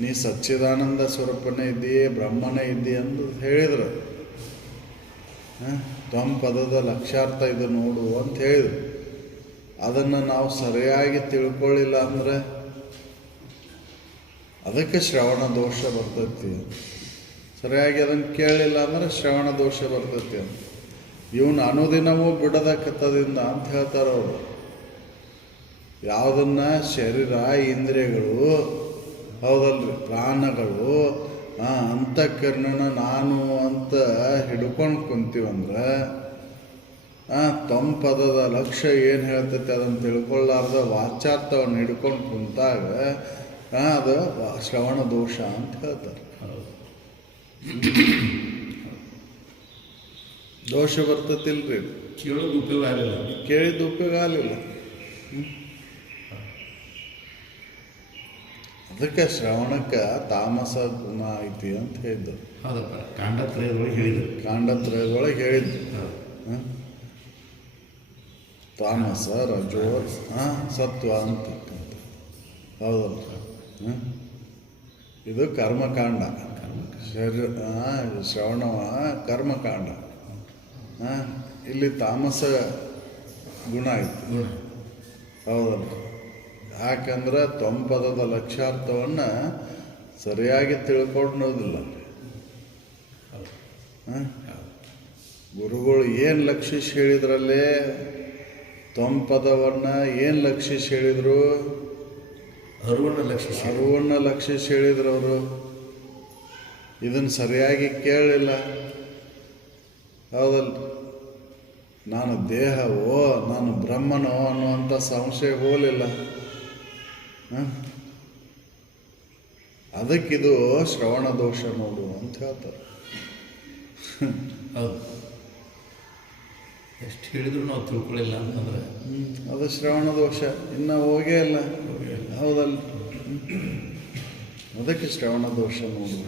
ನೀ ಸಚ್ಚಿದಾನಂದ ಸ್ವರೂಪನೇ ಇದ್ದೀಯೇ, ಬ್ರಹ್ಮನೇ ಇದ್ದೀ ಅಂತ ಹೇಳಿದ್ರು. ಪದದ ಲಕ್ಷ್ಯಾರ್ಥ ಇದು ನೋಡು ಅಂತ ಹೇಳಿದ್ರು. ಅದನ್ನು ನಾವು ಸರಿಯಾಗಿ ತಿಳ್ಕೊಳ್ಳಿಲ್ಲ ಅಂದರೆ ಅದಕ್ಕೆ ಶ್ರವಣ ದೋಷ ಬರ್ತೈತಿ. ಸರಿಯಾಗಿ ಅದನ್ನು ಕೇಳಲಿಲ್ಲ ಅಂದರೆ ಶ್ರವಣ ದೋಷ ಬರ್ತೈತಿ ಅಂತ. ಇವನು ಅನುದಿನವೂ ಬಿಡದ ಕತ್ತದಿಂದ ಅಂತ ಹೇಳ್ತಾರೆ ಅವರು. ಯಾವುದನ್ನ ಶರೀರ, ಇಂದ್ರಿಯಗಳು, ಹೌದಲ್ರಿ, ಪ್ರಾಣಗಳು, ಅಂತಃಕರಣನ ನಾನು ಅಂತ ಹಿಡ್ಕೊಂಡು ಕುಂತೀವಂದ್ರೆ ಪದದ ಲಕ್ಷ್ಯ ಏನು ಹೇಳ್ತೈತೆ ಅದನ್ನು ತಿಳ್ಕೊಳ್ಳಾರ್ದ ವಾಚ್ಯಾರ್ಥವನ್ನು ಹಿಡ್ಕೊಂಡು ಕುಂತಾಗ ಅದು ಶ್ರವಣ ದೋಷ ಅಂತ ಹೇಳ್ತಾರೆ. ದೋಷ ಬರ್ತತಿಲ್ರಿ. ಕೇಳೋದು ಉಪಯೋಗ ಆಗಲಿಲ್ಲ, ಕೇಳಿದ್ದು ಉಪಯೋಗ ಆಗಲಿಲ್ಲ. ಅದಕ್ಕೆ ಶ್ರವಣಕ್ಕೆ ತಾಮಸ ಗುಣ ಐತಿ ಅಂತ ಹೇಳಿದ್ರು. ಹೌದಪ್ಪ, ಕಾಂಡತ್ರಯದೊಳಗೆ ಹೇಳಿದ್ರು. ತಾಮಸ, ರಜೋ, ಸತ್ವ ಅಂತಕ್ಕಂಥ. ಹೌದಲ್ಲ? ಇದು ಕರ್ಮಕಾಂಡ. ಶ್ರವಣವ ಕರ್ಮಕಾಂಡ. ಇಲ್ಲಿ ತಾಮಸ ಗುಣ ಐತಿ. ಹೌದಲ್ಲ? ಯಾಕಂದ್ರೆ ಪದದ ಲಕ್ಷ್ಯಾರ್ಥವನ್ನು ಸರಿಯಾಗಿ ತಿಳ್ಕೊಳ್ಳೋದಿಲ್ಲ. ಗುರುಗಳು ಏನು ಲಕ್ಷಿಸಿ ಹೇಳಿದ್ರಲ್ಲೇ ಪದವನ್ನು ಏನು ಲಕ್ಷಿಸಿ ಹೇಳಿದರು? ಅರುವನ್ನ ಲಕ್ಷಿಸಿ ಹೇಳಿದ್ರು ಅವರು. ಇದನ್ನು ಸರಿಯಾಗಿ ಕೇಳಲಿಲ್ಲ. ಹೌದಲ್ಲ? ನಾನು ದೇಹವೋ, ನಾನು ಬ್ರಹ್ಮನೋ ಅನ್ನುವಂಥ ಸಂಶಯ ಹೋಗಲಿಲ್ಲ. ಅದಕ್ಕಿದು ಶ್ರವಣ ದೋಷ ನೋಡು ಅಂತ ಹೇಳ್ತಾರೆ. ಹೌದು, ಎಷ್ಟು ಹೇಳಿದ್ರು ನಾವು ತಿಳ್ಕೊಳ್ಳಿಲ್ಲ ಅಂತಂದ್ರೆ ಅದು ಶ್ರವಣ ದೋಷ. ಇನ್ನು ಹೋಗೇ ಇಲ್ಲ. ಹೌದಲ್ಲ? ಅದಕ್ಕೆ ಶ್ರವಣ ದೋಷ ನೋಡು.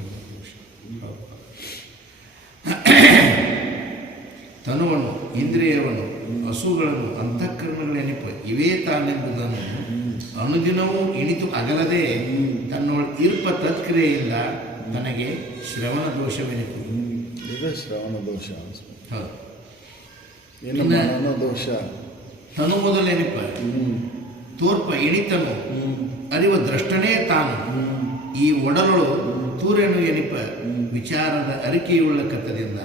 ತನುವನ್ನು, ಇಂದ್ರಿಯವನ್ನು, ಹಸುಗಳನ್ನು, ಅಂತಃಕರಣಗಳೆನಿಪ ಇವೇ ತಾನೆಂಬುದನ್ನು ಅನುದಿನವೂ ಇಣಿತು ಅಗಲದೆ ತನ್ನೊಳ ಇರ್ಪ ತತ್ಕ್ರಿಯೆಯಿಂದ ನನಗೆ ಶ್ರವಣ ದೋಷವೆನಿತು. ಇದು ಶ್ರವಣ ದೋಷ. ಹೌದು. ಇನ್ನು ಮನನ ದೋಷ. ತನು ಮೊದಲೇನಿಪ ತೋರ್ಪ ಇಣಿತನು ಅರಿವ ದ್ರಷ್ಟನೇ ತಾನು. ಈ ಒಡಲೊಳು ತೂರೇನು ಎನಿಪ ವಿಚಾರದ ಅರಿಕೆಯುಳ್ಳ ಕತ್ತದಿಂದ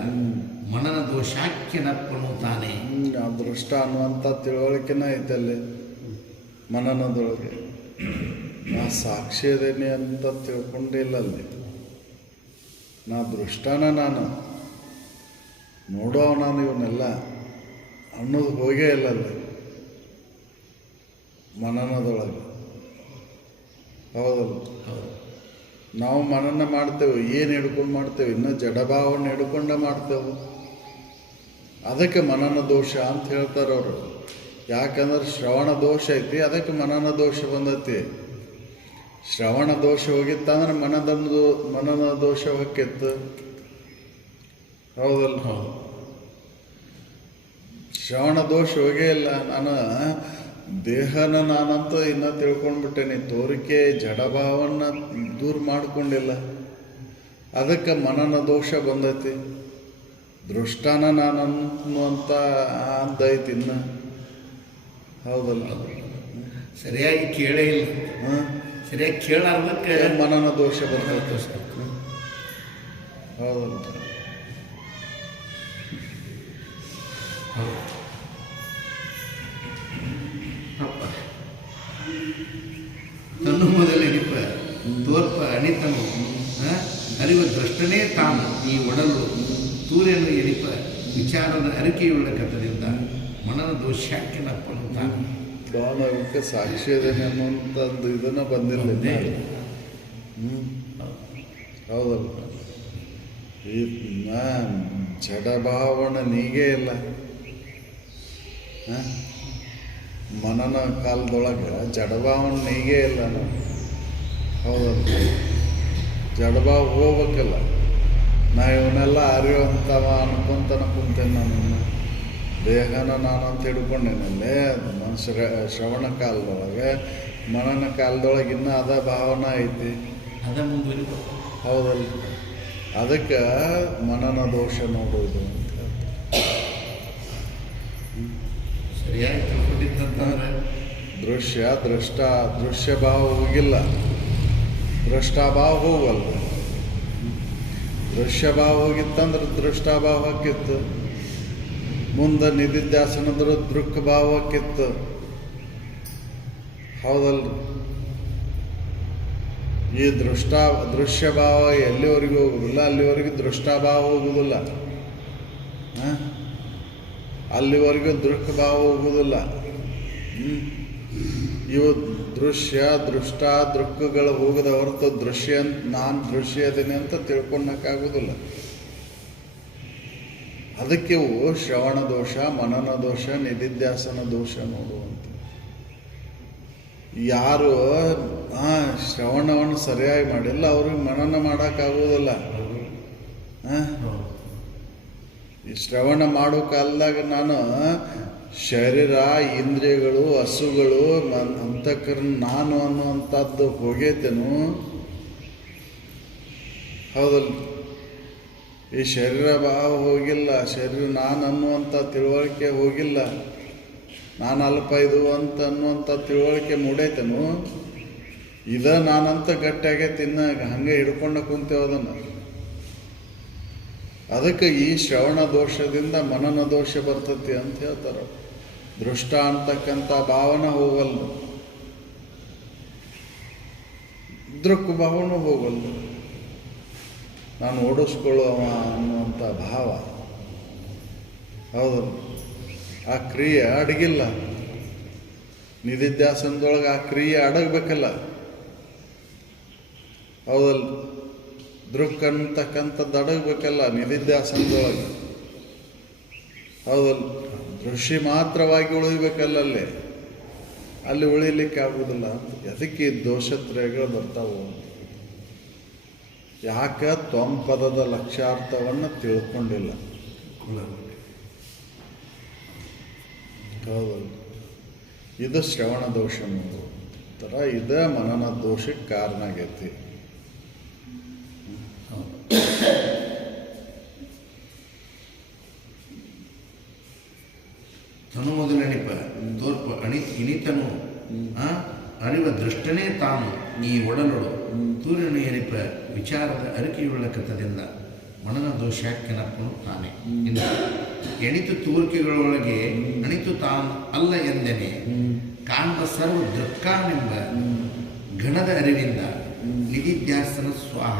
ಮನನ ದೋಷಾಖ್ಯನಪ್ಪನು ತಾನೇ. ಅದೃಷ್ಟ ಅನ್ನುವಂಥ ತಿಳುವಳಿಕೆನ ಐತಲ್ಲಿ ಮನನದೊಳಗೆ. ನಾ ಸಾಕ್ಷಿ ಅದೇನೆ ಅಂತ ತಿಳ್ಕೊಂಡಿಲ್ಲ ಅಲ್ಲಿ. ನಾ ದೃಷ್ಟನ ನಾನು ನೋಡೋ ನಾನು ಇವನ್ನೆಲ್ಲ ಅನ್ನೋದು ಹೋಗೇ ಇಲ್ಲ ಅಲ್ಲಿ ಮನನದೊಳಗೆ. ಹೌದಲ್ಲ? ನಾವು ಮನನ ಮಾಡ್ತೇವೆ, ಏನು ಹಿಡ್ಕೊಂಡು ಮಾಡ್ತೇವೆ? ಇನ್ನು ಜಡಭಾವವನ್ನು ಹಿಡ್ಕೊಂಡ ಮಾಡ್ತೇವೆ. ಅದಕ್ಕೆ ಮನನ ದೋಷ ಅಂತ ಹೇಳ್ತಾರೆ ಅವರು. ಯಾಕಂದ್ರೆ ಶ್ರವಣ ದೋಷ ಐತಿ, ಅದಕ್ಕೆ ಮನನ ದೋಷ ಬಂದೈತಿ. ಶ್ರವಣ ದೋಷ ಹೋಗಿತ್ತಂದ್ರೆ ಮನನ ದೋಷ ಹೊಕ್ಕಿತ್ತು. ಹೌದಲ್ಲ? ಶ್ರವಣ ದೋಷ ಹೋಗೇ ಇಲ್ಲ. ನಾನು ದೇಹನ ನಾನಂತ ಇನ್ನೂ ತಿಳ್ಕೊಂಡ್ಬಿಟ್ಟೇನೆ. ತೋರಿಕೆ ಜಡಭಾವನ್ನ ದೂರ ಮಾಡ್ಕೊಂಡಿಲ್ಲ, ಅದಕ್ಕೆ ಮನನ ದೋಷ ಬಂದೈತಿ. ದೃಷ್ಟಾನ ನಾನನ್ನುವಂಥ ಅಂತೈತಿ ಇನ್ನು. ಹೌದಲ್ಲ? ಸರಿಯಾಗಿ ಕೇಳೇ ಇಲ್ಲ. ಸರಿಯಾಗಿ ಕೇಳಾರ್ದಕ್ಕೆ ಮನನ ದೋಷ ಬರ್ತೈತೆ. ಹೌದಲ್ಲ? ತನ್ನು ಮೊದಲೆನಿಪ ತೋರ್ಪ ಅಣಿತನು ಅರಿವ ದೃಷ್ಟನೇ ತಾನು ಈ ಒಡಲು ತೂರೇನು ಎನಿಪ ವಿಚಾರದ ಅರಿಕೆಯುಳ್ಳ ಕಥದಿಂದ ಮನನ ದೋಷಾಖ್ಯನಪ್ಪನು ತಾನು. ಅದಕ್ಕೆ ಸಾಕ್ಷಿ ಅದೇನೆ ಅನ್ನುವಂಥದ್ದು ಇದನ್ನು ಬಂದಿಲ್ಲ. ಹೌದಲ್ಲ? ಜಡಭಾವನ ನೀಗೇ ಇಲ್ಲ. ಮನನ ಕಾಲದೊಳಗೆ ಜಡಭಾವನ ನೀಗೇ ಇಲ್ಲ ನಾವು. ಹೌದಲ್ಲ? ಜಡಭಾವ ಹೋಗ್ಬೇಕಲ್ಲ. ನಾ ಇವನ್ನೆಲ್ಲ ಅರಿಯುವಂಥವ ಅನ್ಕೊಂತನ ಕುಂತೇನೆ. ನಾನು ದೇಹನ ನಾನು ಅಂತ ಹಿಡ್ಕೊಂಡೇನಲ್ಲೇ ಶ್ರವಣ ಕಾಲದೊಳಗೆ. ಮನನ ಕಾಲದೊಳಗೆ ಇನ್ನೂ ಅದ ಭಾವನ ಐತಿ, ಅದ ಮುಂದುವರಿ. ಹೌದಲ್ಲ? ಅದಕ್ಕೆ ಮನನ ದೋಷ ನೋಡೋದು ಅಂತ ಸರಿಯಾಗಿ ತಿಳ್ಕೊಂಡಿದ್ದಂತಂದ್ರೆ ದೃಶ್ಯ ಭಾವ ಹೋಗಿಲ್ಲ, ದೃಷ್ಟಾಭಾವ ಹೋಗಲ್ಲ. ದೃಶ್ಯ ಭಾವ ಹೋಗಿತ್ತಂದ್ರೆ ದೃಷ್ಟಾಭಾವ ಹಾಕಿತ್ತು. ಮುಂದೆ ನಿಧಿಧ್ಯಾಸನದ್ರ ದೃಕ್ ಭಾವ ಹಾಕಿತ್ತು. ಹೌದಲ್ಲ? ಈ ದೃಶ್ಯ ಭಾವ ಎಲ್ಲಿವರೆಗೂ ಹೋಗುದಿಲ್ಲ ಅಲ್ಲಿವರೆಗೂ ದೃಷ್ಟಾಭಾವ ಹೋಗುವುದಿಲ್ಲ. ಅಲ್ಲಿವರೆಗೂ ದೃಕ್ ಭಾವ ಹೋಗುವುದಿಲ್ಲ. ಇವು ದೃಷ್ಟ ದೃಕ್ಕಗಳು ಹೋಗದ ಹೊರತು ದೃಶ್ಯ ನಾನು ದೃಶ್ಯ ಅದೇನೆ ಅಂತ ತಿಳ್ಕೊಳಕ್ಕಾಗೋದಿಲ್ಲ. ಅದಕ್ಕೆ ಇವು ಶ್ರವಣ ದೋಷ, ಮನನ ದೋಷ, ನಿಧಿಧ್ಯಾಸನ ದೋಷ ನೋಡುವಂತ. ಯಾರು ಶ್ರವಣವನ್ನು ಸರಿಯಾಗಿ ಮಾಡಿಲ್ಲ ಅವ್ರಿಗೆ ಮನನ ಮಾಡೋಕ್ಕಾಗೋದಿಲ್ಲ. ಈ ಶ್ರವಣ ಮಾಡೋ ಕಾಲದಾಗ ನಾನು ಶರೀರ, ಇಂದ್ರಿಯಗಳು, ಹಸುಗಳು, ಅಂತಃಕರಣ ನಾನು ಅನ್ನುವಂಥದ್ದು ಹೋಗೈತೇನು? ಹೌದಲ್ಲ? ಈ ಶರೀರ ಭಾವ ಹೋಗಿಲ್ಲ, ಶರೀರ ನಾನು ಅನ್ನುವಂಥ ತಿಳುವಳಿಕೆ ಹೋಗಿಲ್ಲ, ನಾನು ಅಲ್ಪ ಇದು ಅಂತ ಅನ್ನುವಂಥ ತಿಳುವಳಿಕೆ ಮೂಡೈತೇನು? ನಾನಂತ ಗಟ್ಟಿಯಾಗೆ ಹಂಗೆ ಹಿಡ್ಕೊಂಡು ಕುಂತೇವೆ ಅದನ್ನು. ಅದಕ್ಕೆ ಈ ಶ್ರವಣ ದೋಷದಿಂದ ಮನನ ದೋಷ ಬರ್ತತಿ ಅಂತ ಹೇಳ್ತಾರೆ. ದೃಷ್ಟ ಅಂತಕ್ಕಂಥ ಭಾವನ ಹೋಗಲ್ಲ, ದೃಕ್ ಭಾವನೂ ಹೋಗಲ್ಲ. ನಾನು ಓಡಿಸ್ಕೊಳ್ಳುವ ಅನ್ನುವಂಥ ಭಾವ. ಹೌದಲ್ಲ? ಆ ಕ್ರಿಯೆ ಅಡಗಿಲ್ಲ. ನಿಧಿಧ್ಯಾಸನದೊಳಗೆ ಆ ಕ್ರಿಯೆ ಅಡಗಬೇಕಲ್ಲ. ಹೌದಲ್ಲ? ದೃಕ್ ಅಂತಕ್ಕಂಥದ್ದು ಅಡಗಬೇಕಲ್ಲ ನಿಧಿಧ್ಯಾಸನದೊಳಗೆ. ಹೌದಲ್ಲ? ದೃಷ್ಟಿ ಮಾತ್ರವಾಗಿ ಉಳಿಬೇಕಲ್ಲ ಅಲ್ಲಿ ಉಳಿಲಿಕ್ಕೆ ಆಗುವುದಿಲ್ಲ. ಅದಕ್ಕೆ ದೋಷತ್ರಯಗಳು ಬರ್ತಾವು. ಯಾಕೆ ತ್ವಂಪದದ ಲಕ್ಷ್ಯಾರ್ಥವನ್ನು ತಿಳ್ಕೊಂಡಿಲ್ಲ. ಹೌದಲ್ಲ? ಇದು ಶ್ರವಣ ದೋಷ ಥರ ಇದು ಮನನ ದೋಷಕ್ಕೆ ಕಾರಣ ಆಗೈತಿ. ತನು ಮೊದಲೆಣಿಪ ತೋರ್ಪ ಇನಿತನು ಅರಿವ ದೃಷ್ಟನೇ ತಾನು ಈ ಒಡಲೊಡು ತೂರಿನ ಏನಿಪ ವಿಚಾರದ ಅರಿಕೆಯುಳ್ಳ ಕಥದಿಂದ ಮನನ ದೋಷಾಖ್ಯನಪ್ಪನು ತಾನೆ. ಇನ್ನು ಎಣಿತು ತೂರಿಕೆಗಳೊಳಗೆ ಅಣಿತು ತಾನು ಅಲ್ಲ ಎಂದೆನೆ ಕಾಣುವ ಸರ್ವ ದೃಕ್ಕಾನೆಂಬ ಘನದ ಅರಿವಿಂದ ನಿಧಿಧ್ಯಾಸನ ಸ್ವಾಹ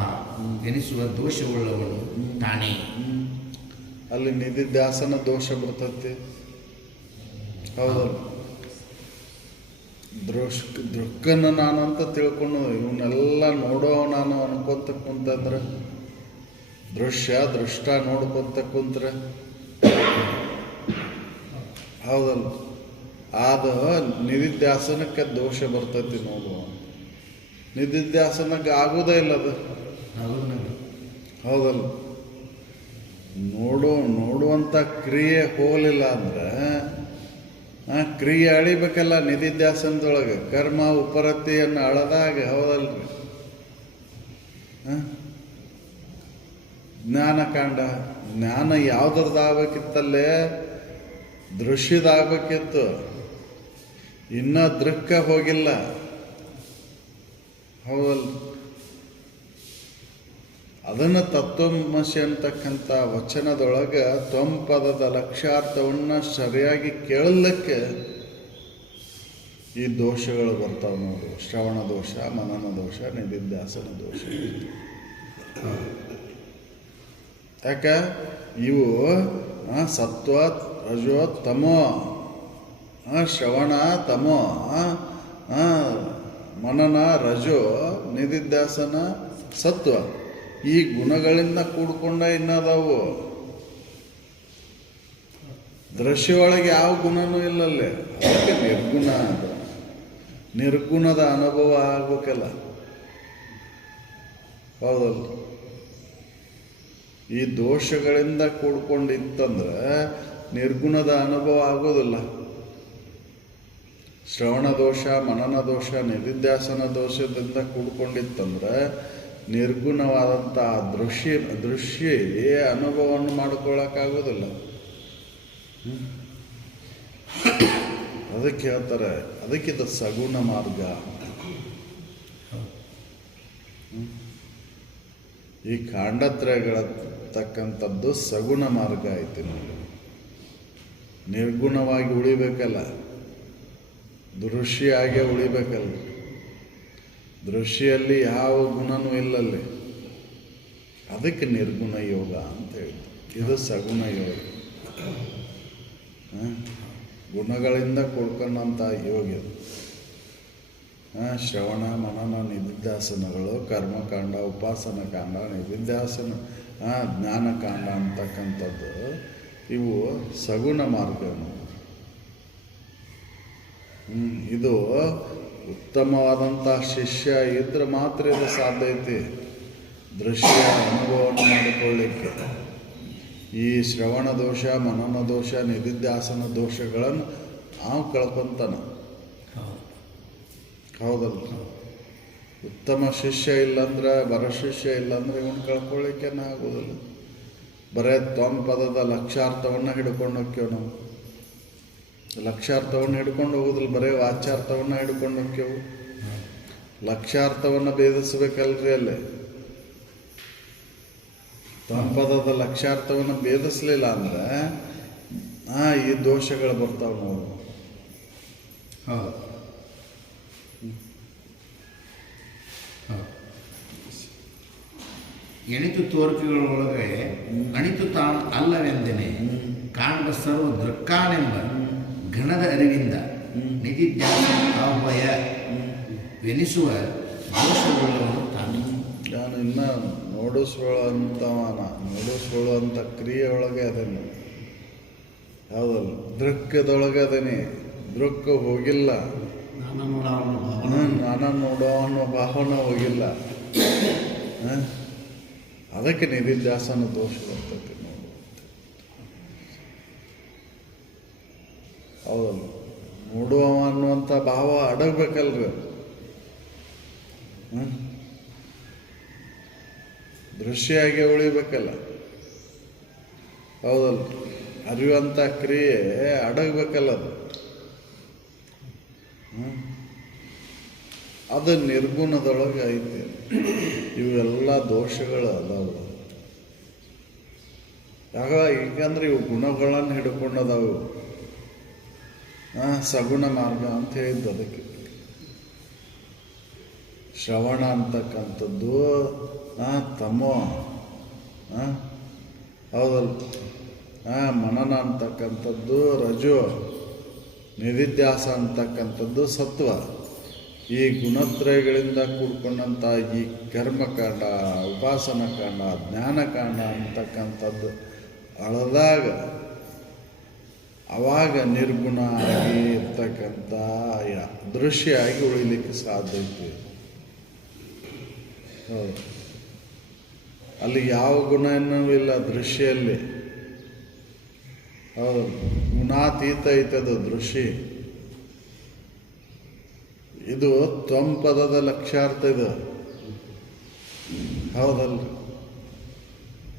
ಎನಿಸುವ ದೋಷವುಳ್ಳವನು ತಾನೇ. ಅಲ್ಲಿ ನಿಧಿಧ್ಯಾಸನ ದೋಷ ಬರ್ತೈತಿ. ಹೌದಲ್ಲ? ದೃಕ್ಕನ್ನು ನಾನು ಅಂತ ತಿಳ್ಕೊಂಡು ಇವನ್ನೆಲ್ಲ ನೋಡೋ ನಾನು ಅನ್ಕೊಂತ ಕುಂತಂದ್ರೆ, ದೃಷ್ಟ ನೋಡ್ಕೊಂತ ಕುಂತ್ರೆ ಹೌದಲ್ಲ, ಅದು ನಿಧಿಧ್ಯಾಸನಕ್ಕೆ ದೋಷ ಬರ್ತೈತಿ. ನೋಡುವ ನಿಧಿಧ್ಯಾಸನಕ್ಕೆ ಆಗೋದೇ ಇಲ್ಲ ಅದು. ಹೌದಲ್ಲ? ನೋಡುವಂಥ ಕ್ರಿಯೆ ಹೋಗಲಿಲ್ಲ ಅಂದ್ರೆ ಆ ಕ್ರಿಯೆ ಅಳಿಬೇಕಲ್ಲ. ನಿಧಿಧ್ಯಾಸನದೊಳಗೆ ಕರ್ಮ ಉಪರತಿಯನ್ನು ಅಳದಾಗ, ಹೌದಲ್ರಿ? ಜ್ಞಾನಕಾಂಡ, ಜ್ಞಾನ ಯಾವುದ್ರದ್ದಾಗಬೇಕಿತ್ತಲ್ಲೇ? ದೃಶ್ಯದಾಗಬೇಕಿತ್ತು. ಇನ್ನೂ ದೃಕ್ಕ ಹೋಗಿಲ್ಲ. ಹೌದಲ್ಲ? ಅದನ್ನು ತತ್ವಮಸಿ ಅಂತಕ್ಕಂಥ ವಚನದೊಳಗೆ ತ್ವಂಪದದ ಲಕ್ಷ್ಯಾರ್ಥವನ್ನು ಸರಿಯಾಗಿ ಕೇಳಲಿಕ್ಕೆ ಈ ದೋಷಗಳು ಬರ್ತಾವೆ ನೋಡಿ. ಶ್ರವಣ ದೋಷ, ಮನನ ದೋಷ, ನಿಧಿಧ್ಯಾಸನ ದೋಷ. ಯಾಕೆ ಇವು ಸತ್ವ, ರಜೋ, ತಮೋ, ಶ್ರವಣ ತಮೋ, ಮನನ ರಜೋ, ನಿಧಿಧ್ಯಾಸನ ಸತ್ವ. ಈ ಗುಣಗಳಿಂದ ಕೂಡ್ಕೊಂಡ ಇನ್ನದಾವು. ದೃಶ್ಯ ಒಳಗೆ ಯಾವ ಗುಣನೂ ಇಲ್ಲಲ್ಲೇ. ಅದಕ್ಕೆ ನಿರ್ಗುಣ. ಅದು ನಿರ್ಗುಣದ ಅನುಭವ ಆಗ್ಬೇಕಲ್ಲ. ಹೌದಲ್ಲ? ಈ ದೋಷಗಳಿಂದ ಕೂಡ್ಕೊಂಡಿತ್ತಂದ್ರೆ ನಿರ್ಗುಣದ ಅನುಭವ ಆಗೋದಿಲ್ಲ. ಶ್ರವಣ ದೋಷ, ಮನನ ದೋಷ, ನಿಧಿಧ್ಯಾಸನ ದೋಷದಿಂದ ಕೂಡ್ಕೊಂಡಿತ್ತಂದ್ರೆ ನಿರ್ಗುಣವಾದಂಥ ದೃಶ್ಯ ಅನುಭವವನ್ನು ಮಾಡ್ಕೊಳ್ಳೋಕ್ಕಾಗೋದಿಲ್ಲ. ಅದಕ್ಕೆ ಹೇಳ್ತಾರೆ, ಅದಕ್ಕಿಂತ ಸಗುಣ ಮಾರ್ಗ. ಈ ಕಾಂಡತ್ರಯಗಳ ತಕ್ಕಂಥದ್ದು ಸಗುಣ ಮಾರ್ಗ ಐತಿ ನೋಡಿ. ನಿರ್ಗುಣವಾಗಿ ಉಳಿಬೇಕಲ್ಲ, ದೃಶ್ಯ ಆಗೇ ಉಳಿಬೇಕಲ್ಲ. ದೃಶ್ಯಲ್ಲಿ ಯಾವ ಗುಣನೂ ಇಲ್ಲಲ್ಲಿ. ಅದಕ್ಕೆ ನಿರ್ಗುಣ ಯೋಗ ಅಂತ ಹೇಳಿ. ಇದು ಸಗುಣ ಯೋಗ. ಗುಣಗಳಿಂದ ಕೊಡ್ಕೊಂಡಂಥ ಯೋಗ ಇದು. ಶ್ರವಣ, ಮನನ, ನಿಧಿಧ್ಯಾಸನಗಳು, ಕರ್ಮಕಾಂಡ, ಉಪಾಸನ ಕಾಂಡ, ನಿಧಿಧ್ಯಾಸನ, ಜ್ಞಾನಕಾಂಡ ಅಂತಕ್ಕಂಥದ್ದು ಇವು ಸಗುಣ ಮಾರ್ಗ. ಇದು ಉತ್ತಮವಾದಂಥ ಶಿಷ್ಯ ಇದ್ರೆ ಮಾತ್ರ ಇದು ಸಾಧ್ಯ ಐತಿ ದೃಶ್ಯ ಅನುಭವವನ್ನು ಮಾಡಿಕೊಳ್ಳಿಕ್ಕೆ. ಈ ಶ್ರವಣ ದೋಷ, ಮನನ ದೋಷ, ನಿಧಿಧ್ಯಾಸನ ದೋಷಗಳನ್ನು ನಾವು ಕಳ್ಕೊಂತಾನ. ಹೌದಲ್ಲ? ಉತ್ತಮ ಶಿಷ್ಯ ಇಲ್ಲಂದ್ರೆ, ಬರ ಶಿಷ್ಯ ಇಲ್ಲಂದ್ರೆ ಇವನು ಕಳ್ಕೊಳ್ಳಿಕ್ಕೇನೆ ಆಗೋದಿಲ್ಲ. ಬರೇ ತ್ವಂಪದದ ಲಕ್ಷ್ಯಾರ್ಥವನ್ನು ಹಿಡ್ಕೊಂಡು ಹೋಗ್ತೇವೆ ನಾವು. ಲಕ್ಷ್ಯಾರ್ಥವನ್ನು ಹಿಡ್ಕೊಂಡು ಹೋಗೋದಿಲ್ಲ, ಬರೀ ವಾಚ್ಯಾರ್ಥವನ್ನು ಹಿಡ್ಕೊಂಡು ಹೋಗ್ತೇವೆ. ಲಕ್ಷ್ಯಾರ್ಥವನ್ನು ಭೇದಿಸ್ಬೇಕಲ್ರಿ ಅಲ್ಲೇ. ತ್ವಂಪದದ ಲಕ್ಷ್ಯಾರ್ಥವನ್ನು ಭೇದಿಸ್ಲಿಲ್ಲ ಅಂದ್ರೆ ಈ ದೋಷಗಳು ಬರ್ತಾವೆ ನಾವು. ಎಣಿತು ತೋರಿಕೆಗಳೊಳಗೆ ಅಣಿತು ತಾನು ಅಲ್ಲವೆಂದೆನೆ ಕಾಣುವ ಸರ್ವ ದೃಕ್ಕಾನೆಂಬ ಘನದ ಅರಿವಿಂದ ನಿಧಿಧ್ಯಾಸನವಯ ವೆನಿಸುವ ದೋಷವುಳ್ಳವನು ತಾನು. ನಾನು ಇನ್ನು ನೋಡಿಸ್ಕೊಳ್ಳುವಂಥ ಕ್ರಿಯೆ ಒಳಗೆ ಅದೇನೆ. ಹೌದಲ್ಲ? ದೃಕ್ಕದೊಳಗೆ ಅದೇನೆ. ದೃಕ್ಕ ಹೋಗಿಲ್ಲ. ನಾನು ನೋಡೋ ಅನ್ನೋ ಭಾವನೆ ಹೋಗಿಲ್ಲ. ಅದಕ್ಕೆ ನಿಧಿಧ್ಯಾಸನ ದೋಷ ಬರ್ತೈತಿ ನೋಡು. ಹೌದಲ್ಲ? ನೋಡುವ ಅನ್ನುವಂಥ ಭಾವ ಅಡಗಬೇಕಲ್ರಿ. ದೃಶ್ಯ ಆಗಿ ಉಳಿಬೇಕಲ್ಲ. ಹೌದಲ್ಲ? ಅರಿಯುವಂಥ ಕ್ರಿಯೆ ಅಡಗಬೇಕಲ್ಲ ಅದು. ಅದು ನಿರ್ಗುಣದೊಳಗೆ ಐತಿ. ಇವೆಲ್ಲ ದೋಷಗಳು ಅದಾವು. ಯಾಕಂದ್ರೆ ಇವು ಗುಣಗಳನ್ನು ಹಿಡ್ಕೊಂಡದಾವು. ಸಗುಣ ಮಾರ್ಗ ಅಂತ ಹೇಳಿದ್ದು ಅದಕ್ಕೆ. ಶ್ರವಣ ಅಂತಕ್ಕಂಥದ್ದು ತಮೋ, ಹೌದಲ್ಲ. ಮನನ ಅಂತಕ್ಕಂಥದ್ದು ರಜೋ, ನಿಧಿಧ್ಯಾಸ ಅಂತಕ್ಕಂಥದ್ದು ಸತ್ವ. ಈ ಗುಣತ್ರಯಗಳಿಂದ ಕೂಡ್ಕೊಂಡಂಥ ಈ ಕರ್ಮಕಾಂಡ, ಉಪಾಸನಕಾಂಡ, ಜ್ಞಾನಕಾಂಡ ಅಂತಕ್ಕಂಥದ್ದು ಅಳದಾಗ ಅವಾಗ ನಿರ್ಗುಣ ಆಗಿ ಇರ್ತಕ್ಕಂಥ ದೃಶ್ಯ ಆಗಿ ಉಳಿಲಿಕ್ಕೆ ಸಾಧ್ಯ ಐತಿ. ಹೌದು, ಅಲ್ಲಿ ಯಾವ ಗುಣನೂ ಇಲ್ಲ ದೃಶ್ಯಲ್ಲಿ. ಹೌದು, ಗುಣಾತೀತ ಐತದು ದೃಶ್ಯ. ಇದು ತ್ವಂಪದದ ಲಕ್ಷ್ಯಾರ್ಥ ಇದು. ಹೌದಲ್ಲ.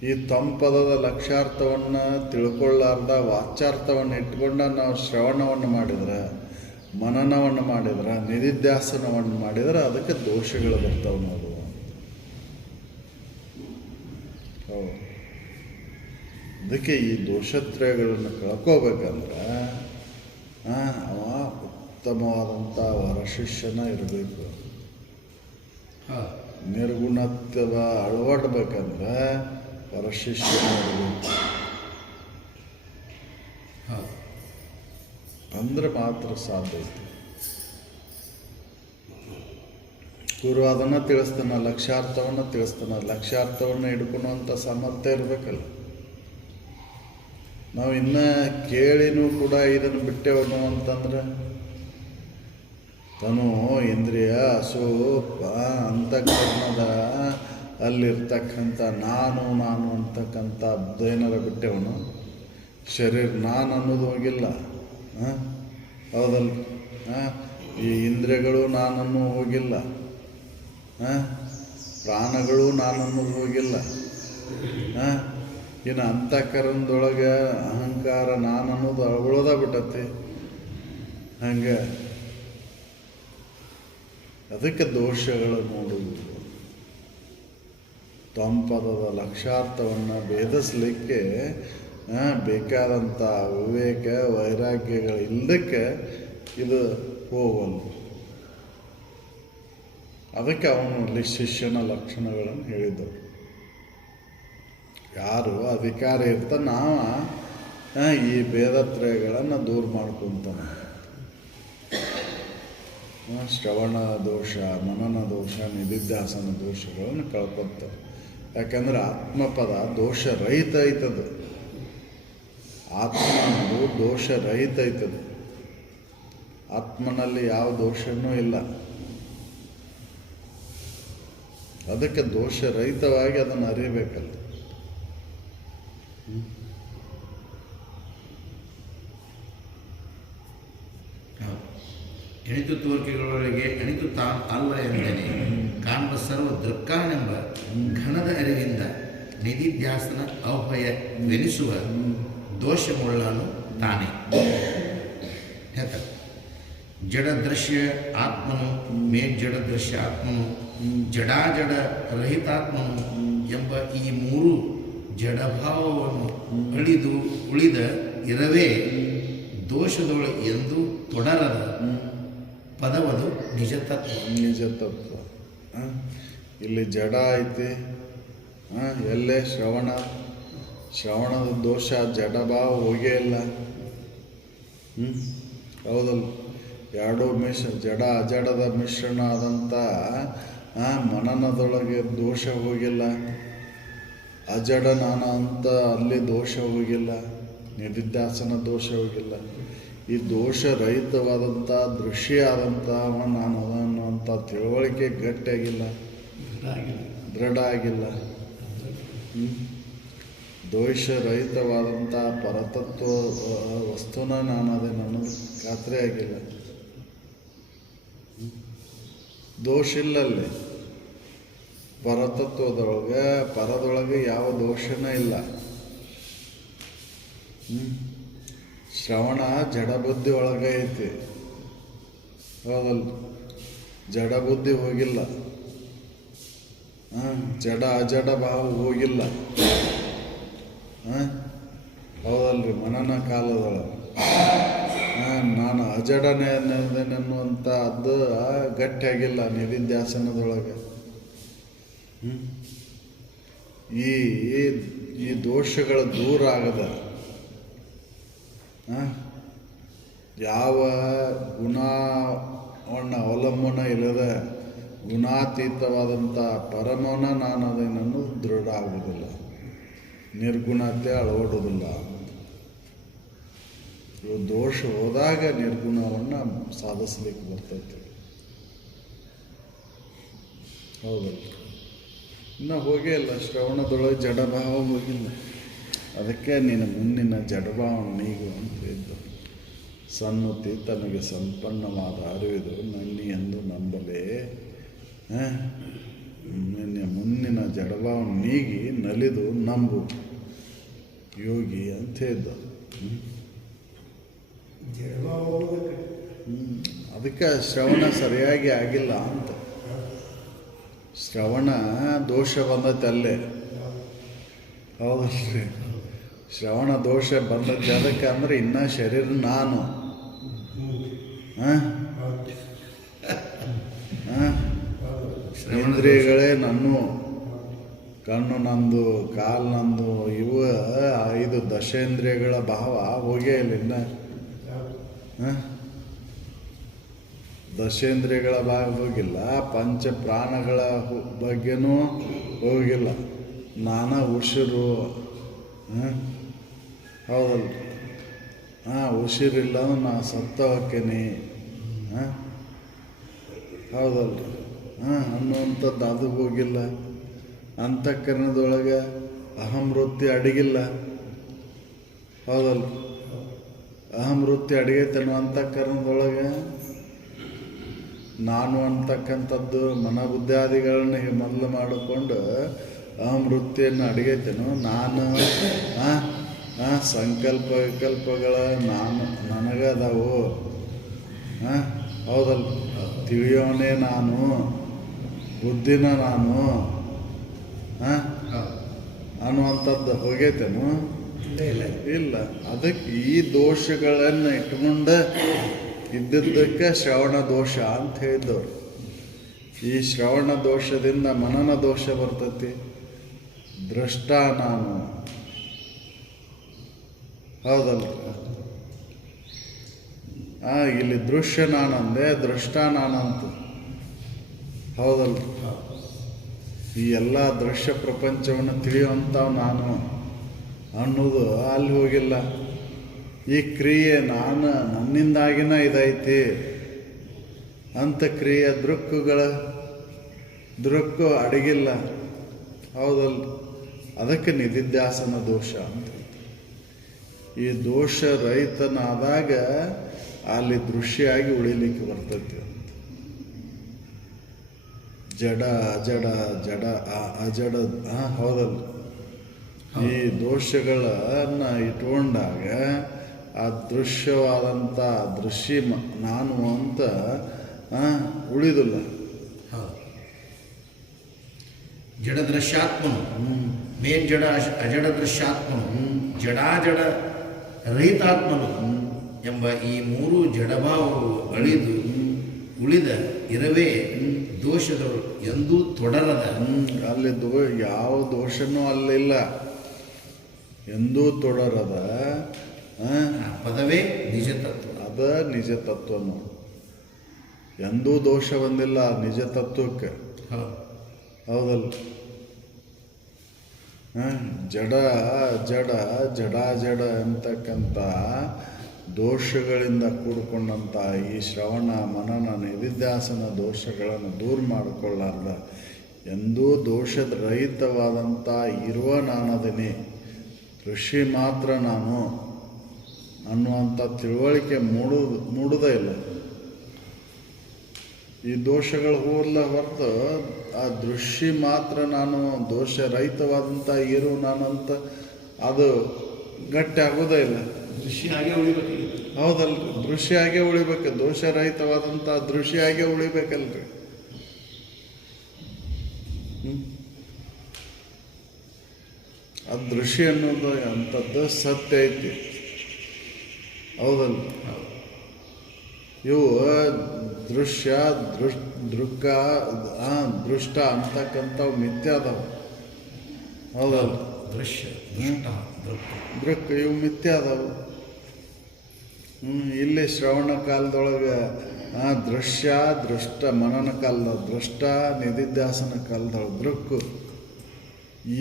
ಈ ತ್ವಂಪದದ ಲಕ್ಷ್ಯಾರ್ಥವನ್ನು ತಿಳ್ಕೊಳ್ಳಾರ್ದ ವಾಚ್ಯಾರ್ಥವನ್ನು ಇಟ್ಕೊಂಡ ನಾವು ಶ್ರವಣವನ್ನು ಮಾಡಿದ್ರೆ, ಮನನವನ್ನು ಮಾಡಿದ್ರೆ, ನಿಧಿಧ್ಯಾಸನವನ್ನು ಮಾಡಿದ್ರೆ ಅದಕ್ಕೆ ದೋಷಗಳು ಬರ್ತಾವೆ ನೋಡು. ಹೌದು, ಅದಕ್ಕೆ ಈ ದೋಷತ್ರಯಗಳನ್ನು ಕಳ್ಕೋಬೇಕಂದ್ರೆ ಅವ ಉತ್ತಮವಾದಂಥ ವರಶಿಷ್ಯನ ಇರಬೇಕು. ನಿರ್ಗುಣತ್ವ ಅಳವಡ್ಬೇಕಂದ್ರೆ ವರಶಿಷ್ಯನ ಇರಬೇಕು. ಅಂದ್ರೆ ಮಾತ್ರ ಸಾಧ್ಯ ಐತಿ. ಗುರು ಅದನ್ನು ತಿಳಿಸ್ತಾನ, ಲಕ್ಷ್ಯಾರ್ಥವನ್ನು ತಿಳಿಸ್ತಾನ. ಲಕ್ಷ್ಯಾರ್ಥವನ್ನು ಹಿಡ್ಕೊಳ್ಳುವಂಥ ಸಾಮರ್ಥ್ಯ ಇರಬೇಕಲ್ಲ. ನಾವು ಇನ್ನೂ ಕೇಳಿನೂ ಕೂಡ ಇದನ್ನು ಬಿಟ್ಟೆವನು ಅಂತಂದ್ರೆ ತನು ಇಂದ್ರಿಯ ಅಸೂಪ ಅಂತಃಕರಣದ ಅಲ್ಲಿರ್ತಕ್ಕಂಥ ನಾನು ಅಂತಕ್ಕಂಥ ಏನಾರ ಬಿಟ್ಟೆವನು. ಶರೀರ ನಾನು ಅನ್ನೋದು ಹೋಗಿಲ್ಲ. ಹೌದಲ್ಲ. ಈ ಇಂದ್ರಿಯಗಳು ನಾನನ್ನು ಹೋಗಿಲ್ಲ. ಪ್ರಾಣಗಳು ನಾನನ್ನೋದು ಹೋಗಿಲ್ಲ. ಇನ್ನು ಅಂತಃಕರಣದೊಳಗೆ ಅಹಂಕಾರ ನಾನು ಅನ್ನೋದು ಅಳಗೊಳ್ಳೋದ ಬಿಟ್ಟತಿ. ಹಂಗೆ ಅದಕ್ಕೆ ದೋಷಗಳು ನೋಡುವುದು. ತ್ವಂಪದದ ಲಕ್ಷ್ಯಾರ್ಥವನ್ನು ಭೇದಿಸಲಿಕ್ಕೆ ಬೇಕಾದಂಥ ವಿವೇಕ ವೈರಾಗ್ಯಗಳು ಇಲ್ಲದಕ್ಕೆ ಇದು ಹೋಗಲ್ಲ. ಅದಕ್ಕೆ ಅವನಲ್ಲಿ ಶಿಷ್ಯನ ಲಕ್ಷಣಗಳನ್ನು ಹೇಳಿದರು. ಯಾರು ಅಧಿಕಾರ ಇರ್ತಾನೆ ನಾವು ಈ ಭೇದತ್ರಯಗಳನ್ನು ದೂರ ಮಾಡ್ಕೊತಾನೆ. ಶ್ರವಣ ದೋಷ, ಮನನ ದೋಷ, ನಿಧಿಧ್ಯಾಸನ ದೋಷಗಳನ್ನು ಕಳ್ಕೊತಾರೆ. ಯಾಕಂದ್ರೆ ಆತ್ಮಪದ ದೋಷರಹಿತ ಐತದು. ಆತ್ಮ ಅನ್ನೋದು ದೋಷರಹಿತ ಐತದು. ಆತ್ಮನಲ್ಲಿ ಯಾವ ದೋಷನೂ ಇಲ್ಲ. ಅದಕ್ಕೆ ದೋಷರಹಿತವಾಗಿ ಅದನ್ನು ಅರಿಯಬೇಕಲ್ಲ. ಎಣಿತು ತೋರಿಕೆಗಳೊಳಗೆ ಎಣಿತು ತಾನು ಅಲ್ಲ ಎಂದನೆ ಕಾಣುವ ಸರ್ವ ದೃಕ್ಕಾನೆಂಬ ಘನದ ಅರಿವಿಂದ ನಿಧಿಧ್ಯಾಸನ ಅವ್ಹಯವೆನಿಸುವ ದೋಷವುಳ್ಳನು ತಾನೇ. ಹೇಳ್ತಾರೆ, ಜಡದೃಶ್ಯ ಆತ್ಮನು ಮೇಜ್ಜಡ ದೃಶ್ಯ ಆತ್ಮನು ಜಡಾಜಡ ರಹಿತಾತ್ಮನು ಎಂಬ ಈ ಮೂರು ಜಡಭಾವವನ್ನು ಅಳಿದು ಉಳಿದ ಇರವೇ ದೋಷದೊಳ ಎಂದು ತೊಡರದ ಪದವದು ನಿಜತತ್ವ. ನಿಜತತ್ವ. ಇಲ್ಲಿ ಜಡ ಐತಿ. ಎಲ್ಲೇ ಶ್ರವಣದ ದೋಷ ಜಡಭಾವ ಹೋಗೇ ಇಲ್ಲ. ಹೌದಲ್ಲ. ಎರಡೂ ಜಡ ಅಜಡದ ಮಿಶ್ರಣ ಆದಂಥ ಮನನದೊಳಗೆ ದೋಷ ಹೋಗಿಲ್ಲ. ಅಜಡ ನಾನ ಅಂತ ಅಲ್ಲಿ ದೋಷ ಹೋಗಿಲ್ಲ. ನಿಧಿಧ್ಯಾಸನ ದೋಷ ಹೋಗಿಲ್ಲ. ಈ ದೋಷರಹಿತವಾದಂಥ ದೃಶ್ಯ ಆದಂಥ ನಾನು ಅನ್ನುವಂಥ ತಿಳುವಳಿಕೆ ಗಟ್ಟಿಯಾಗಿಲ್ಲ, ದೃಢ ಆಗಿಲ್ಲ. ದೋಷರಹಿತವಾದಂಥ ಪರತತ್ವ ವಸ್ತುನ ನಾನು ಅದೇನು ಅನ್ನೋದು ಖಾತ್ರಿ ಆಗಿಲ್ಲ. ದೋಷ ಇಲ್ಲಲ್ಲಿ. ಪರದೊಳಗೆ ಯಾವ ದೋಷನೇ ಇಲ್ಲ. ಶ್ರವಣ ಜಡಬುದ್ಧಿ ಒಳಗೆ ಐತಿ. ಹೌದಲ್ಲ. ಜಡ ಬುದ್ಧಿ ಹೋಗಿಲ್ಲ, ಜಡ ಅಜಡ ಭಾವ ಹೋಗಿಲ್ಲ. ಹೌದಲ್ರಿ? ಮನನ ಕಾಲದೊಳಗೆ ನಾನು ಅಜಡನೆ ಅನ್ನುವಂಥ ಅದು ಗಟ್ಟಿಯಾಗಿಲ್ಲ ನಿಧಿಧ್ಯಾಸನದೊಳಗೆ. ಈ ದೋಷಗಳ ದೂರ ಆಗದ ಯಾವ ಗುಣವನ್ನು ಅವಲಂಬನ ಇಲ್ಲದ ಗುಣಾತೀತವಾದಂಥ ಪರಮನ ನಾನು ಅದನ್ನು ದೃಢ ಆಗುವುದಿಲ್ಲ, ನಿರ್ಗುಣತೆ ಅಳವಡುವುದಿಲ್ಲ. ಇವು ದೋಷ ಹೋದಾಗ ನಿರ್ಗುಣವನ್ನು ಸಾಧಿಸ್ಲಿಕ್ಕೆ ಬರ್ತೈತೆ. ಹೌದಲ್ಲ? ಇನ್ನು ಹೋಗೇ ಇಲ್ಲ, ಶ್ರವಣದೊಳಗೆ ಜಡಭಾವ ಹೋಗಿಲ್ಲ. ಅದಕ್ಕೆ ನೀನು ಮುಂದಿನ ಜಡಭಾವ ನೀಗು ಅಂತ ಇದ್ದು ಸನ್ನುತಿ ತನಗೆ ಸಂಪನ್ನವಾದ ಅರಿವಿದು ನನ್ನಿ ಎಂದು ನಂಬಲೇ. ನಿನ್ನ ಮುಂದಿನ ಜಡಭಾವ ನೀಗಿ ನಲಿದು ನಂಬು ಯೋಗಿ ಅಂತ ಇದ್ದ. ಅದಕ್ಕೆ ಶ್ರವಣ ಸರಿಯಾಗಿ ಆಗಿಲ್ಲ ಅಂತ. ಶ್ರವಣ ದೋಷ ಬಂದತ್ತೆ ಅಲ್ಲೇ. ಹೌದಲ್ರಿ? ಶ್ರವಣ ದೋಷ ಬಂದದ್ದು ಅದಕ್ಕೆ ಅಂದರೆ ಇನ್ನು ಶರೀರ ನಾನು ಇಂದ್ರಿಯಗಳೇ ನನ್ನ, ಕಣ್ಣು ನಂದು, ಕಾಲು ನಂದು, ಇವು 5 ದಶೇಂದ್ರಿಯಗಳ ಭಾವ ಹೋಗೇ ಇಲ್ಲ ಇನ್ನು. ದಶೇಂದ್ರಿಯಗಳ ಭಾಗ ಹೋಗಿಲ್ಲ, ಪಂಚ ಪ್ರಾಣಗಳ ಬಗ್ಗೆನೂ ಹೋಗಿಲ್ಲ. ನಾನಾ ಉಸಿರು, ಹೌದಲ್ಲ? ಉಸಿರಿಲ್ಲ ನಾ ಸತ್ತ ಹೋಕ್ಕೇನೆ, ಹೌದಲ್ಲ? ಅನ್ನುವಂಥದ್ದು ಅದು ಹೋಗಿಲ್ಲ. ಅಂತಃಕರಣದೊಳಗೆ ಅಹಂ ವೃತ್ತಿ ಅಡಗಿಲ್ಲ, ಹೌದಲ್ಲ? ಅಹಂ ವೃತ್ತಿ ಅಡಗೈತೇನೋ ಅಂತಃಕರಣದೊಳಗೆ. ನಾನು ಅಂತಕ್ಕಂಥದ್ದು ಮನಬುದ್ಧಾದಿಗಳನ್ನ ಮೊದಲು ಮಾಡಿಕೊಂಡು ಅಹಂ ವೃತ್ತಿಯನ್ನು ಅಡಗೈತೇನೋ. ನಾನು ಸಂಕಲ್ಪ ವಿಕಲ್ಪಗಳ ನನಗದಾವು, ಹೌದಲ್ಲ? ತಿಳಿಯೋನೇ ನಾನು, ಬುದ್ಧಿನ ನಾನು ಅನ್ನುವಂಥದ್ದು ಹೋಗೈತೇನು? ಇಲ್ಲ. ಅದಕ್ಕೆ ಈ ದೋಷಗಳನ್ನು ಇಟ್ಕೊಂಡು ಇದ್ದಿದ್ದಕ್ಕೆ ಶ್ರವಣ ದೋಷ ಅಂತ ಹೇಳಿದ್ದವ್ರು. ಈ ಶ್ರವಣ ದೋಷದಿಂದ ಮನನ ದೋಷ ಬರ್ತೈತಿ. ದೃಷ್ಟ ನಾನು, ಹೌದಲ್ಲ? ಇಲ್ಲಿ ದೃಶ್ಯ ನಾನಂದೆ, ದೃಷ್ಟ ನಾನಂತ, ಹೌದಲ್ಲ? ಈ ಎಲ್ಲ ದೃಶ್ಯ ಪ್ರಪಂಚವನ್ನು ತಿಳಿಯುವಂಥವು ನಾನು ಅನ್ನೋದು ಅಲ್ಲಿ ಹೋಗಿಲ್ಲ. ಈ ಕ್ರಿಯೆ ನಾನು ನನ್ನಿಂದಾಗಿನ ಇದೈತಿ ಅಂತ ಕ್ರಿಯೆ ದೃಕ್ಕು ಅಡಗಿಲ್ಲ, ಹೌದಲ್ಲ? ಅದಕ್ಕೆ ನಿಧಿಧ್ಯಾಸನ ದೋಷ ಅಂತ. ಈ ದೋಷ ರಹಿತನಾದಾಗ ಅಲ್ಲಿ ದೃಶ್ಯಾಗಿ ಉಳಿಲಿಕ್ಕೆ ಬರ್ತೈತಿ ಅಂತ. ಜಡ ಅಜಡ, ಜಡ ಅಜಡ, ಹೌದಲ್ಲ? ಈ ದೋಷಗಳನ್ನು ಇಟ್ಕೊಂಡಾಗ ಆ ದೃಶ್ಯವಾದಂಥ ದೃಶ್ಯ ನಾನು ಅಂತ ಉಳಿದಿಲ್ಲ. ಜಡ ದೃಶ್ಯಾತ್ಮನು ಮೇನ್ ಜಡ ಅಜಡ ದೃಶ್ಯಾತ್ಮನು ಜಡಾಜಡ ರಹಿತಾತ್ಮನು ಎಂಬ ಈ 3 ಜಡಭಾವವು ಅಳಿದು ಉಳಿದ ಇರವೇ ದೋಷಗಳು ಎಂದೂ ತೊಡರದ. ಅಲ್ಲಿ ಯಾವ ದೋಷನೂ ಅಲ್ಲಿಲ್ಲ, ಎಂದೂ ತೊಡರದ ಪದವೇ ನಿಜ ತತ್ವ. ಅದ ನಿಜ ತತ್ವನು. ಎಂದೂ ದೋಷ ಬಂದಿಲ್ಲ ನಿಜ ತತ್ವಕ್ಕೆ, ಹೌದಲ್ಲ? ಜಡ ಜಡ ಜಡಾಜಡ ಅಂತಕ್ಕಂಥ ದೋಷಗಳಿಂದ ಕೂಡಿಕೊಂಡಂಥ ಈ ಶ್ರವಣ ಮನನ ನಿಧಿಧ್ಯಾಸನ ದೋಷಗಳನ್ನು ದೂರ ಮಾಡಿಕೊಳ್ಳಾರ್ದ ಎಂದೂ ದೋಷದ ರಹಿತವಾದಂಥ ಇರುವ ನಾನದನೇ, ಋಷಿ ಮಾತ್ರ ನಾನು ಅನ್ನುವಂಥ ತಿಳುವಳಿಕೆ ಮೂಡುವುದೇ ಇಲ್ಲ. ಈ ದೋಷಗಳು ಹೋಲ್ಲ ಹೊರತು ಆ ದೃಶ್ಯ ಮಾತ್ರ ನಾನು, ದೋಷ ರಹಿತವಾದಂಥ ಇರು ನಾನಂತ ಅದು ಗಟ್ಟಿ ಆಗೋದೇ ಇಲ್ಲ. ದೃಶ್ಯಾಗೆ ಉಳಿಬೇಕಾಗಿತ್ತು. ಹೌದಲ್ರಿ, ದೃಶ್ಯಾಗೆ ಉಳಿಬೇಕು, ದೋಷರಹಿತವಾದಂಥ ದೃಶ್ಯಾಗೆ ಉಳಿಬೇಕಲ್ರಿ. ಆ ದೃಶ್ಯ ಅನ್ನೋದು ಅಂಥದ್ದು ಸತ್ಯ ಐತಿ. ಹೌದಲ್ರಿ, ಇವು ದೃಶ್ಯ ದೃಕ್ಕ ದೃಷ್ಟ ಅಂತಕ್ಕಂಥವು ಮಿಥ್ಯ ಅದಾವ. ಹೌದಲ್ರಿ, ದೃಶ್ಯ ದೃಷ್ಟ ದೃಕ್ ಇವು ಮಿಥ್ಯ ಅದಾವು. ಇಲ್ಲಿ ಶ್ರವಣ ಕಾಲದೊಳಗೆ ದೃಶ್ಯ ದೃಷ್ಟ, ಮನನ ಕಾಲದ ದೃಷ್ಟ, ನಿಧಿಧ್ಯಾಸನ ಕಾಲದೊಳಗೆ ದೃಕ್ಕು,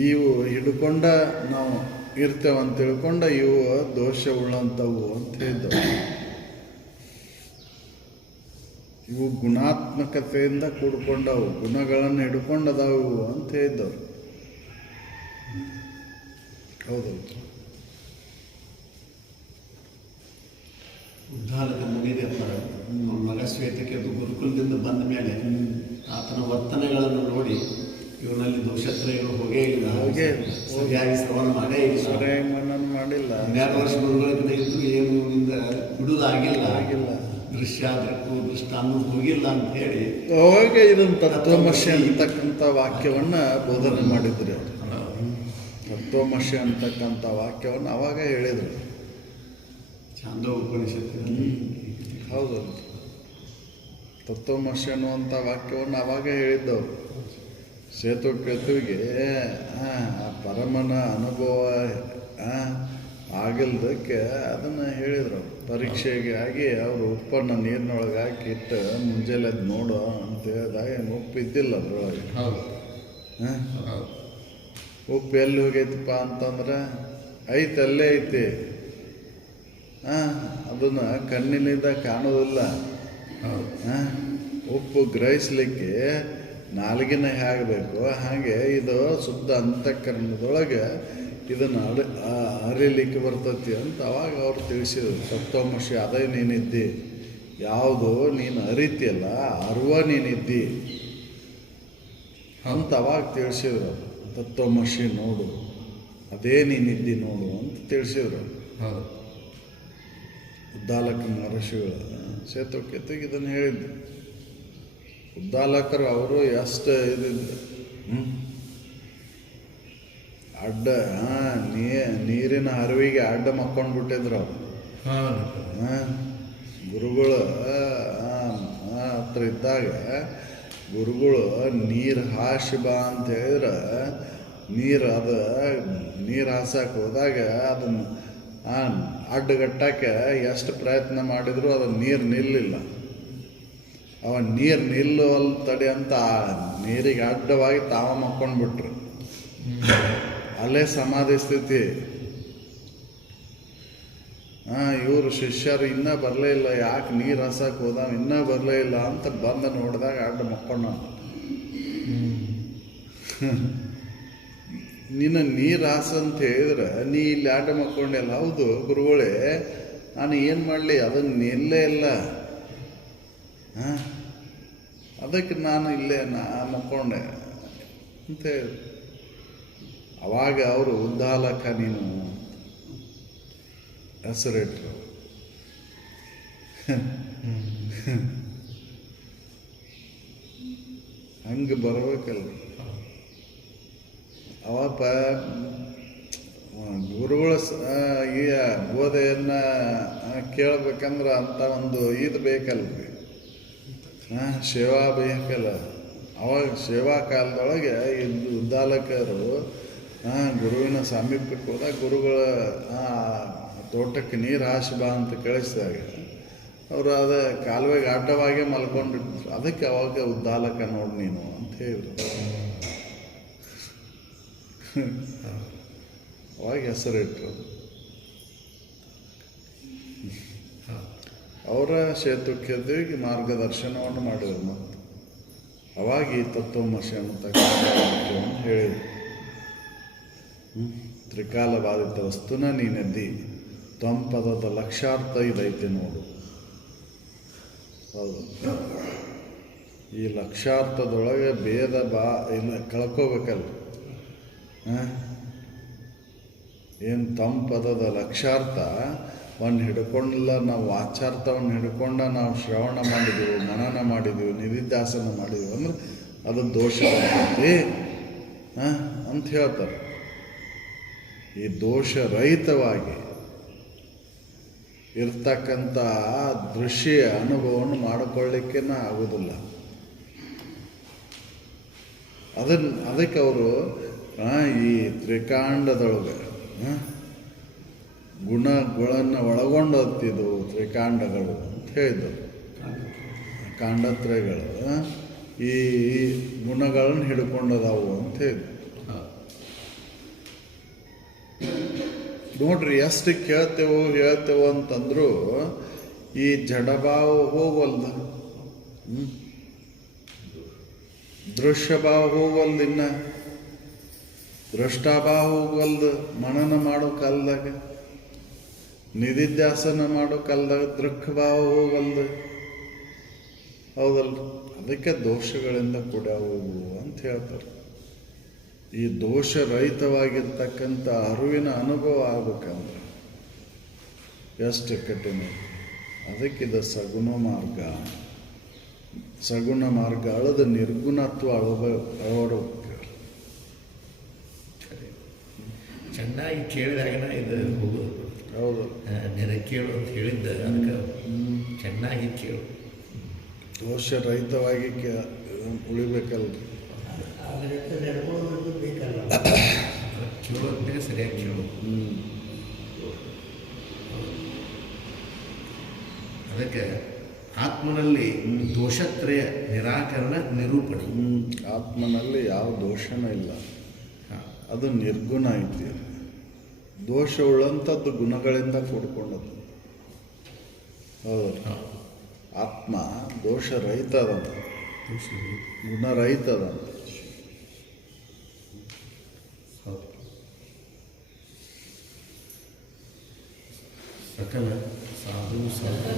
ಇವು ಹಿಡ್ಕೊಂಡ ನಾವು ಇರ್ತೇವೆ ಅಂತ ತಿಳ್ಕೊಂಡ ಇವು ದೋಷ ಉಳ್ಳಂಥವು ಅಂತ ಹೇಳಿದ್ದವು. ಇವು ಗುಣಾತ್ಮಕತೆಯಿಂದ ಕೂಡ್ಕೊಂಡವು, ಗುಣಗಳನ್ನು ಹಿಡ್ಕೊಂಡದಾವು ಅಂತ ಹೇಳಿದ್ದವು. ಹೌದೌದು, ಉದ್ದಾಲಕ ಮುಗಿದೆಪ್ಪ ಮಗ ಶ್ವೇತಕ್ಕೆ ಅದು ಗುರುಕುಲದಿಂದ ಬಂದ ಮೇಲೆ ಆತನ ವರ್ತನೆಗಳನ್ನು ನೋಡಿ ಇವನಲ್ಲಿ ದೋಷತ್ರಯಗಳು ಹೋಗೇ ಇಲ್ಲ, ಸರಿಯಾಗಿ ಶ್ರವಣ ಮಾಡೇ ಇಲ್ಲ, ಸರಿಯಾಗಿ ಮನನ ಮಾಡಿಲ್ಲ, 12 ವರ್ಷ ಗುರುಗಳಿಂದ ಇದ್ದು ಏನು ಇವನಿಂದ ಬಿಡುವುದಾಗಿಲ್ಲ, ಆಗಿಲ್ಲ, ದೃಶ್ಯ ದೃಕ್ಕು ದೃಷ್ಟ ಅನ್ನೋದು ಹೋಗಿಲ್ಲ ಅಂತ ಹೇಳಿ ಅವಾಗ ಇದನ್ನು ತತ್ವಮಸಿ ಅಂತಕ್ಕಂಥ ವಾಕ್ಯವನ್ನು ಬೋಧನೆ ಮಾಡಿದ್ರು ಅವರು. ತತ್ವಮಸಿ ಅಂತಕ್ಕಂಥ ವಾಕ್ಯವನ್ನು ಅವಾಗ ಹೇಳಿದರು. ಛಾಂದೋಪನಿಷತ್ತಿನಲ್ಲಿ ಹೌದು, ತತ್ವಮಸಿ ಅನ್ನುವಂಥ ವಾಕ್ಯವನ್ನು ಅವಾಗ ಹೇಳಿದ್ದವರು. ಸೇತುವಿಗೆ ಆ ಪರಮನ ಅನುಭವ ಆಗಿಲ್ದಕ್ಕೆ ಅದನ್ನು ಹೇಳಿದರು. ಪರೀಕ್ಷೆಗೆ ಆಗಿ ಅವರು ಉಪ್ಪನ್ನು ನೀರಿನೊಳಗೆ ಹಾಕಿ ಇಟ್ಟು ಮುಂಜಾನೆ ಅದು ನೋಡು ಅಂತ ಹೇಳಿದಾಗ ಉಪ್ಪು ಇದ್ದಿಲ್ಲ ಅದರೊಳಗೆ. ಉಪ್ಪು ಎಲ್ಲಿ ಹೋಗೈತಪ್ಪ ಅಂತಂದ್ರೆ ಐತೆ, ಅಲ್ಲೇ ಐತಿ, ಅದನ್ನು ಕಣ್ಣಿನಿಂದ ಕಾಣೋದಿಲ್ಲ. ಉಪ್ಪು ಗ್ರಹಿಸ್ಲಿಕ್ಕೆ ನಾಲ್ಗಿನ ಹೇಗಬೇಕು ಹಾಗೆ ಇದು ಶುದ್ಧ ಅಂತಃಕರಣದೊಳಗೆ ಇದನ್ನು ಅರಿಲಿಕ್ಕೆ ಬರ್ತೈತಿ ಅಂತ ಅವಾಗ ಅವ್ರು ತಿಳಿಸಿದ್ರು. ತತ್ವಮಸಿ ಅದೇ ನೀನಿದ್ದಿ, ಯಾವುದು ನೀನು ಅರಿತಿಯಲ್ಲ ಅರುವ ನೀನಿದ್ದಿ ಅಂತ ಅವಾಗ ತಿಳಿಸಿದ್ರು. ತತ್ವಮಸಿ ನೋಡು, ಅದೇ ನೀನಿದ್ದಿ ನೋಡು ಅಂತ ತಿಳಿಸಿದ್ರು. ಉದ್ದಾಲಕ ಮಹರ್ಷಿಗಳು ಸೇತುಕೆತ್ತಿಗೆ ಇದನ್ನು ಹೇಳಿದ್ರು. ಉದ್ದಾಲಕರು ಅವರು ಎಷ್ಟು ಇದಿದ್ರು, ಅಡ್ಡ ನೀರಿನ ಹರಿವಿಗೆ ಅಡ್ಡ ಮಕ್ಕೊಂಡ್ಬಿಟ್ಟಿದ್ರು ಅವರು. ಗುರುಗಳು ಹತ್ರ ಇದ್ದಾಗ ಗುರುಗಳು ನೀರು ಹಾಸಿ ಬಾ ಅಂತ ಹೇಳಿದ್ರೆ ನೀರು ಹಾಸಕ್ಕೆ ಹೋದಾಗ ಅದನ್ನು ಅಡ್ಡಗಟ್ಟಕ್ಕೆ ಎಷ್ಟು ಪ್ರಯತ್ನ ಮಾಡಿದ್ರು ಅದನ್ನು ನೀರು ನಿಲ್ಲಿಲ್ಲ. ಅವ ನೀರು ನಿಲ್ಲುವಲ್ ತಡೆ ಅಂತ ನೀರಿಗೆ ಅಡ್ಡವಾಗಿ ತಾವ ಮಕ್ಕೊಂಡ್ಬಿಟ್ರು. ಅಲ್ಲೇ ಸಮಾಧಿ ಸ್ಥಿತಿ. ಇವರು ಶಿಷ್ಯರು ಇನ್ನೂ ಬರಲೇ ಇಲ್ಲ, ಯಾಕೆ ನೀರು ಹಸಕ್ಕೆ ಹೋದ ಇನ್ನೂ ಬರಲೇ ಇಲ್ಲ ಅಂತ ಬಂದು ನೋಡಿದಾಗ ಅಡ್ಡ ಮಕ್ಕೊಂಡ. ನಿನ್ನ ನೀರು ಹಾಸ ಅಂತ ಹೇಳಿದ್ರೆ ನೀ ಇಲ್ಲಿ ಅಡ್ಡ ಮಕ್ಕೊಂಡಿಲ್ಲ. ಹೌದು ಗುರುಗಳೇ, ನಾನು ಏನು ಮಾಡಲಿ, ಅದನ್ನು ನಿಲ್ಲೇ ಇಲ್ಲ, ಅದಕ್ಕೆ ನಾನು ಇಲ್ಲೇ ಮಕ್ಕೊಂಡೆ ಅಂತ ಹೇಳಿ ಅವಾಗ ಅವರು ಉದ್ದಾಲಕ ನೀನು ಹೆಸರಿಟ್ರು. ಹಂಗೆ ಬರಬೇಕಲ್ಲ. ಅವಪ್ಪ ಗುರುಗಳ ಈ ಬೋಧೆಯನ್ನು ಕೇಳ್ಬೇಕಂದ್ರೆ ಅಂಥ ಒಂದು ಇದು ಬೇಕಲ್ರಿ, ಸೇವಾ ಬೇಕಲ್ಲ. ಅವಾಗ ಸೇವಾ ಕಾಲದೊಳಗೆ ಇದು ಉದ್ದಾಲಕರು ಗುರುವಿನ ಸಾಮೀಪ್ಯಕ್ಕೆ ಹೋದಾಗ ಗುರುಗಳ ತೋಟಕ್ಕೆ ನೀರು ಹಾಸಿ ಬಾ ಅಂತ ಕಳಿಸಿದಾಗ ಅವರು ಅದ ಕಾಲುವೆಗೆ ಅಡ್ಡವಾಗಿ ಮಲ್ಕೊಂಡಿದ್ರು. ಅದಕ್ಕೆ ಅವಾಗ ಉದ್ದಾಲಕ ನೋಡಿ ನೀನು ಅಂತ ಹೇಳಿದ್ರು. ಅವಾಗ ಹೆಸರಿಟ್ರು. ಅವರ ಸೇತುಕೆದಿಗೆ ಮಾರ್ಗದರ್ಶನವನ್ನು ಮಾಡಿದರು. ಮತ್ತು ಅವಾಗ ಈ ತತ್ವಮಸಿ ಅನ್ನತಕ್ಕಂಥ ಹೇಳಿದರು. ತ್ರಿಕಾಲ ಬಾಧಿತ ವಸ್ತುನ ನೀನೆದ್ದಿ ತ್ವಂಪದದ ಲಕ್ಷಾರ್ಥ ಇದೈತೆ ನೋಡು. ಹೌದು, ಈ ಲಕ್ಷಾರ್ಥದೊಳಗೆ ಭೇದ ಇಲ್ಲ ಕಳ್ಕೋಬೇಕಲ್ಲ. ಏನು ತಮ್ಮ ಪದದ ಲಕ್ಷಾರ್ಥ ಒಂದು ಹಿಡ್ಕೊಂಡಿಲ್ಲ, ನಾವು ವಾಚಾರ್ಥವನ್ನು ಹಿಡ್ಕೊಂಡ ನಾವು ಶ್ರವಣ ಮಾಡಿದೆವು, ಮನನ ಮಾಡಿದೆವು, ನಿಧಿಧ್ಯಾಸನ ಮಾಡಿದೆವು ಅಂದ್ರೆ ಅದು ದೋಷ ಬರ್ತೈತಿ ಅಂತ ಹೇಳ್ತಾರೆ. ಈ ದೋಷರಹಿತವಾಗಿ ಇರ್ತಕ್ಕಂಥ ದೃಶ್ಯ ಅನುಭವವನ್ನು ಮಾಡಿಕೊಳ್ಳಿಕ್ಕೆ ಆಗೋದಿಲ್ಲ. ಅದಕ್ಕೆ ಅವರು ಈ ತ್ರಿಕಾಂಡದೊಳಗೆ ಗುಣಗಳನ್ನು ಒಳಗೊಂಡತ್ತಿದ್ದು ತ್ರಿಕಾಂಡಗಳು ಅಂತ ಹೇಳಿದರು. ಕಾಂಡತ್ರಯಗಳು ಈ ಗುಣಗಳನ್ನು ಹಿಡ್ಕೊಂಡದಾವು ಅಂತ ಹೇಳಿದ್ರು. ನೋಡ್ರಿ, ಎಷ್ಟು ಹೇಳ್ತೇವೋ ಅಂತಂದ್ರು ಈ ಜಡಭಾವ ಹೋಗಲ್ದ, ದೃಶ್ಯಭಾವ ಹೋಗಲ್ದು, ಇನ್ನ ದೃಷ್ಟಾಭಾವ ಹೋಗಲ್ದು. ಮನನ ಮಾಡೋ ಕಾಲದಾಗ, ನಿಧಿಧ್ಯಾಸನ ಮಾಡೋ ಕಾಲದಾಗ ದೃಕ್ಭಾವ ಹೋಗಲ್ದು. ಹೌದಲ್ಲ? ಅದಕ್ಕೆ ದೋಷಗಳಿಂದ ಕೂಡ್ಯಾವು ಅಂತ ಹೇಳ್ತಾರೆ. ಈ ದೋಷರಹಿತವಾಗಿರ್ತಕ್ಕಂಥ ಅರಿವಿನ ಅನುಭವ ಆಗ್ಬೇಕಂದ್ರೆ ಎಷ್ಟು ಕಠಿಣ. ಅದಕ್ಕಿದ ಸಗುಣ ಮಾರ್ಗ. ಸಗುಣ ಮಾರ್ಗ ಅಳದ ನಿರ್ಗುಣತ್ವ ಅಳವಡಬೇಕು. ಚೆನ್ನಾಗಿ ಕೇಳಿದಾಗನ ಇದು ಹೋಗೋದು. ಹೌದು, ನೆರೆ ಕೇಳು ಅಂತ ಹೇಳಿದ್ದ, ಅದಕ್ಕೆ ಚೆನ್ನಾಗಿ ಕೇಳು. ದೋಷರಹಿತವಾಗಿ ಉಳಿಬೇಕಲ್ರಿ. ಕೇಳೋದ್ಮೇಲೆ ಸರಿಯಾಗಿ ಕೇಳು. ಅದಕ್ಕೆ ಆತ್ಮನಲ್ಲಿ ದೋಷತ್ರಯ ನಿರಾಕರಣ ನಿರೂಪಣೆ. ಆತ್ಮನಲ್ಲಿ ಯಾವ ದೋಷನೂ ಇಲ್ಲ, ಅದು ನಿರ್ಗುಣ ಐತಿ. ದೋಷ ಉಳ್ಳಂಥದ್ದು ಗುಣಗಳಿಂದ ಕೂಡ್ಕೊಂಡದ್ದು. ಹೌದು, ಆತ್ಮ ದೋಷರಹಿತದಂತ, ಗುಣರಹಿತದಂತ. ಸಕಲ ಸಾಧು ಸಾಧು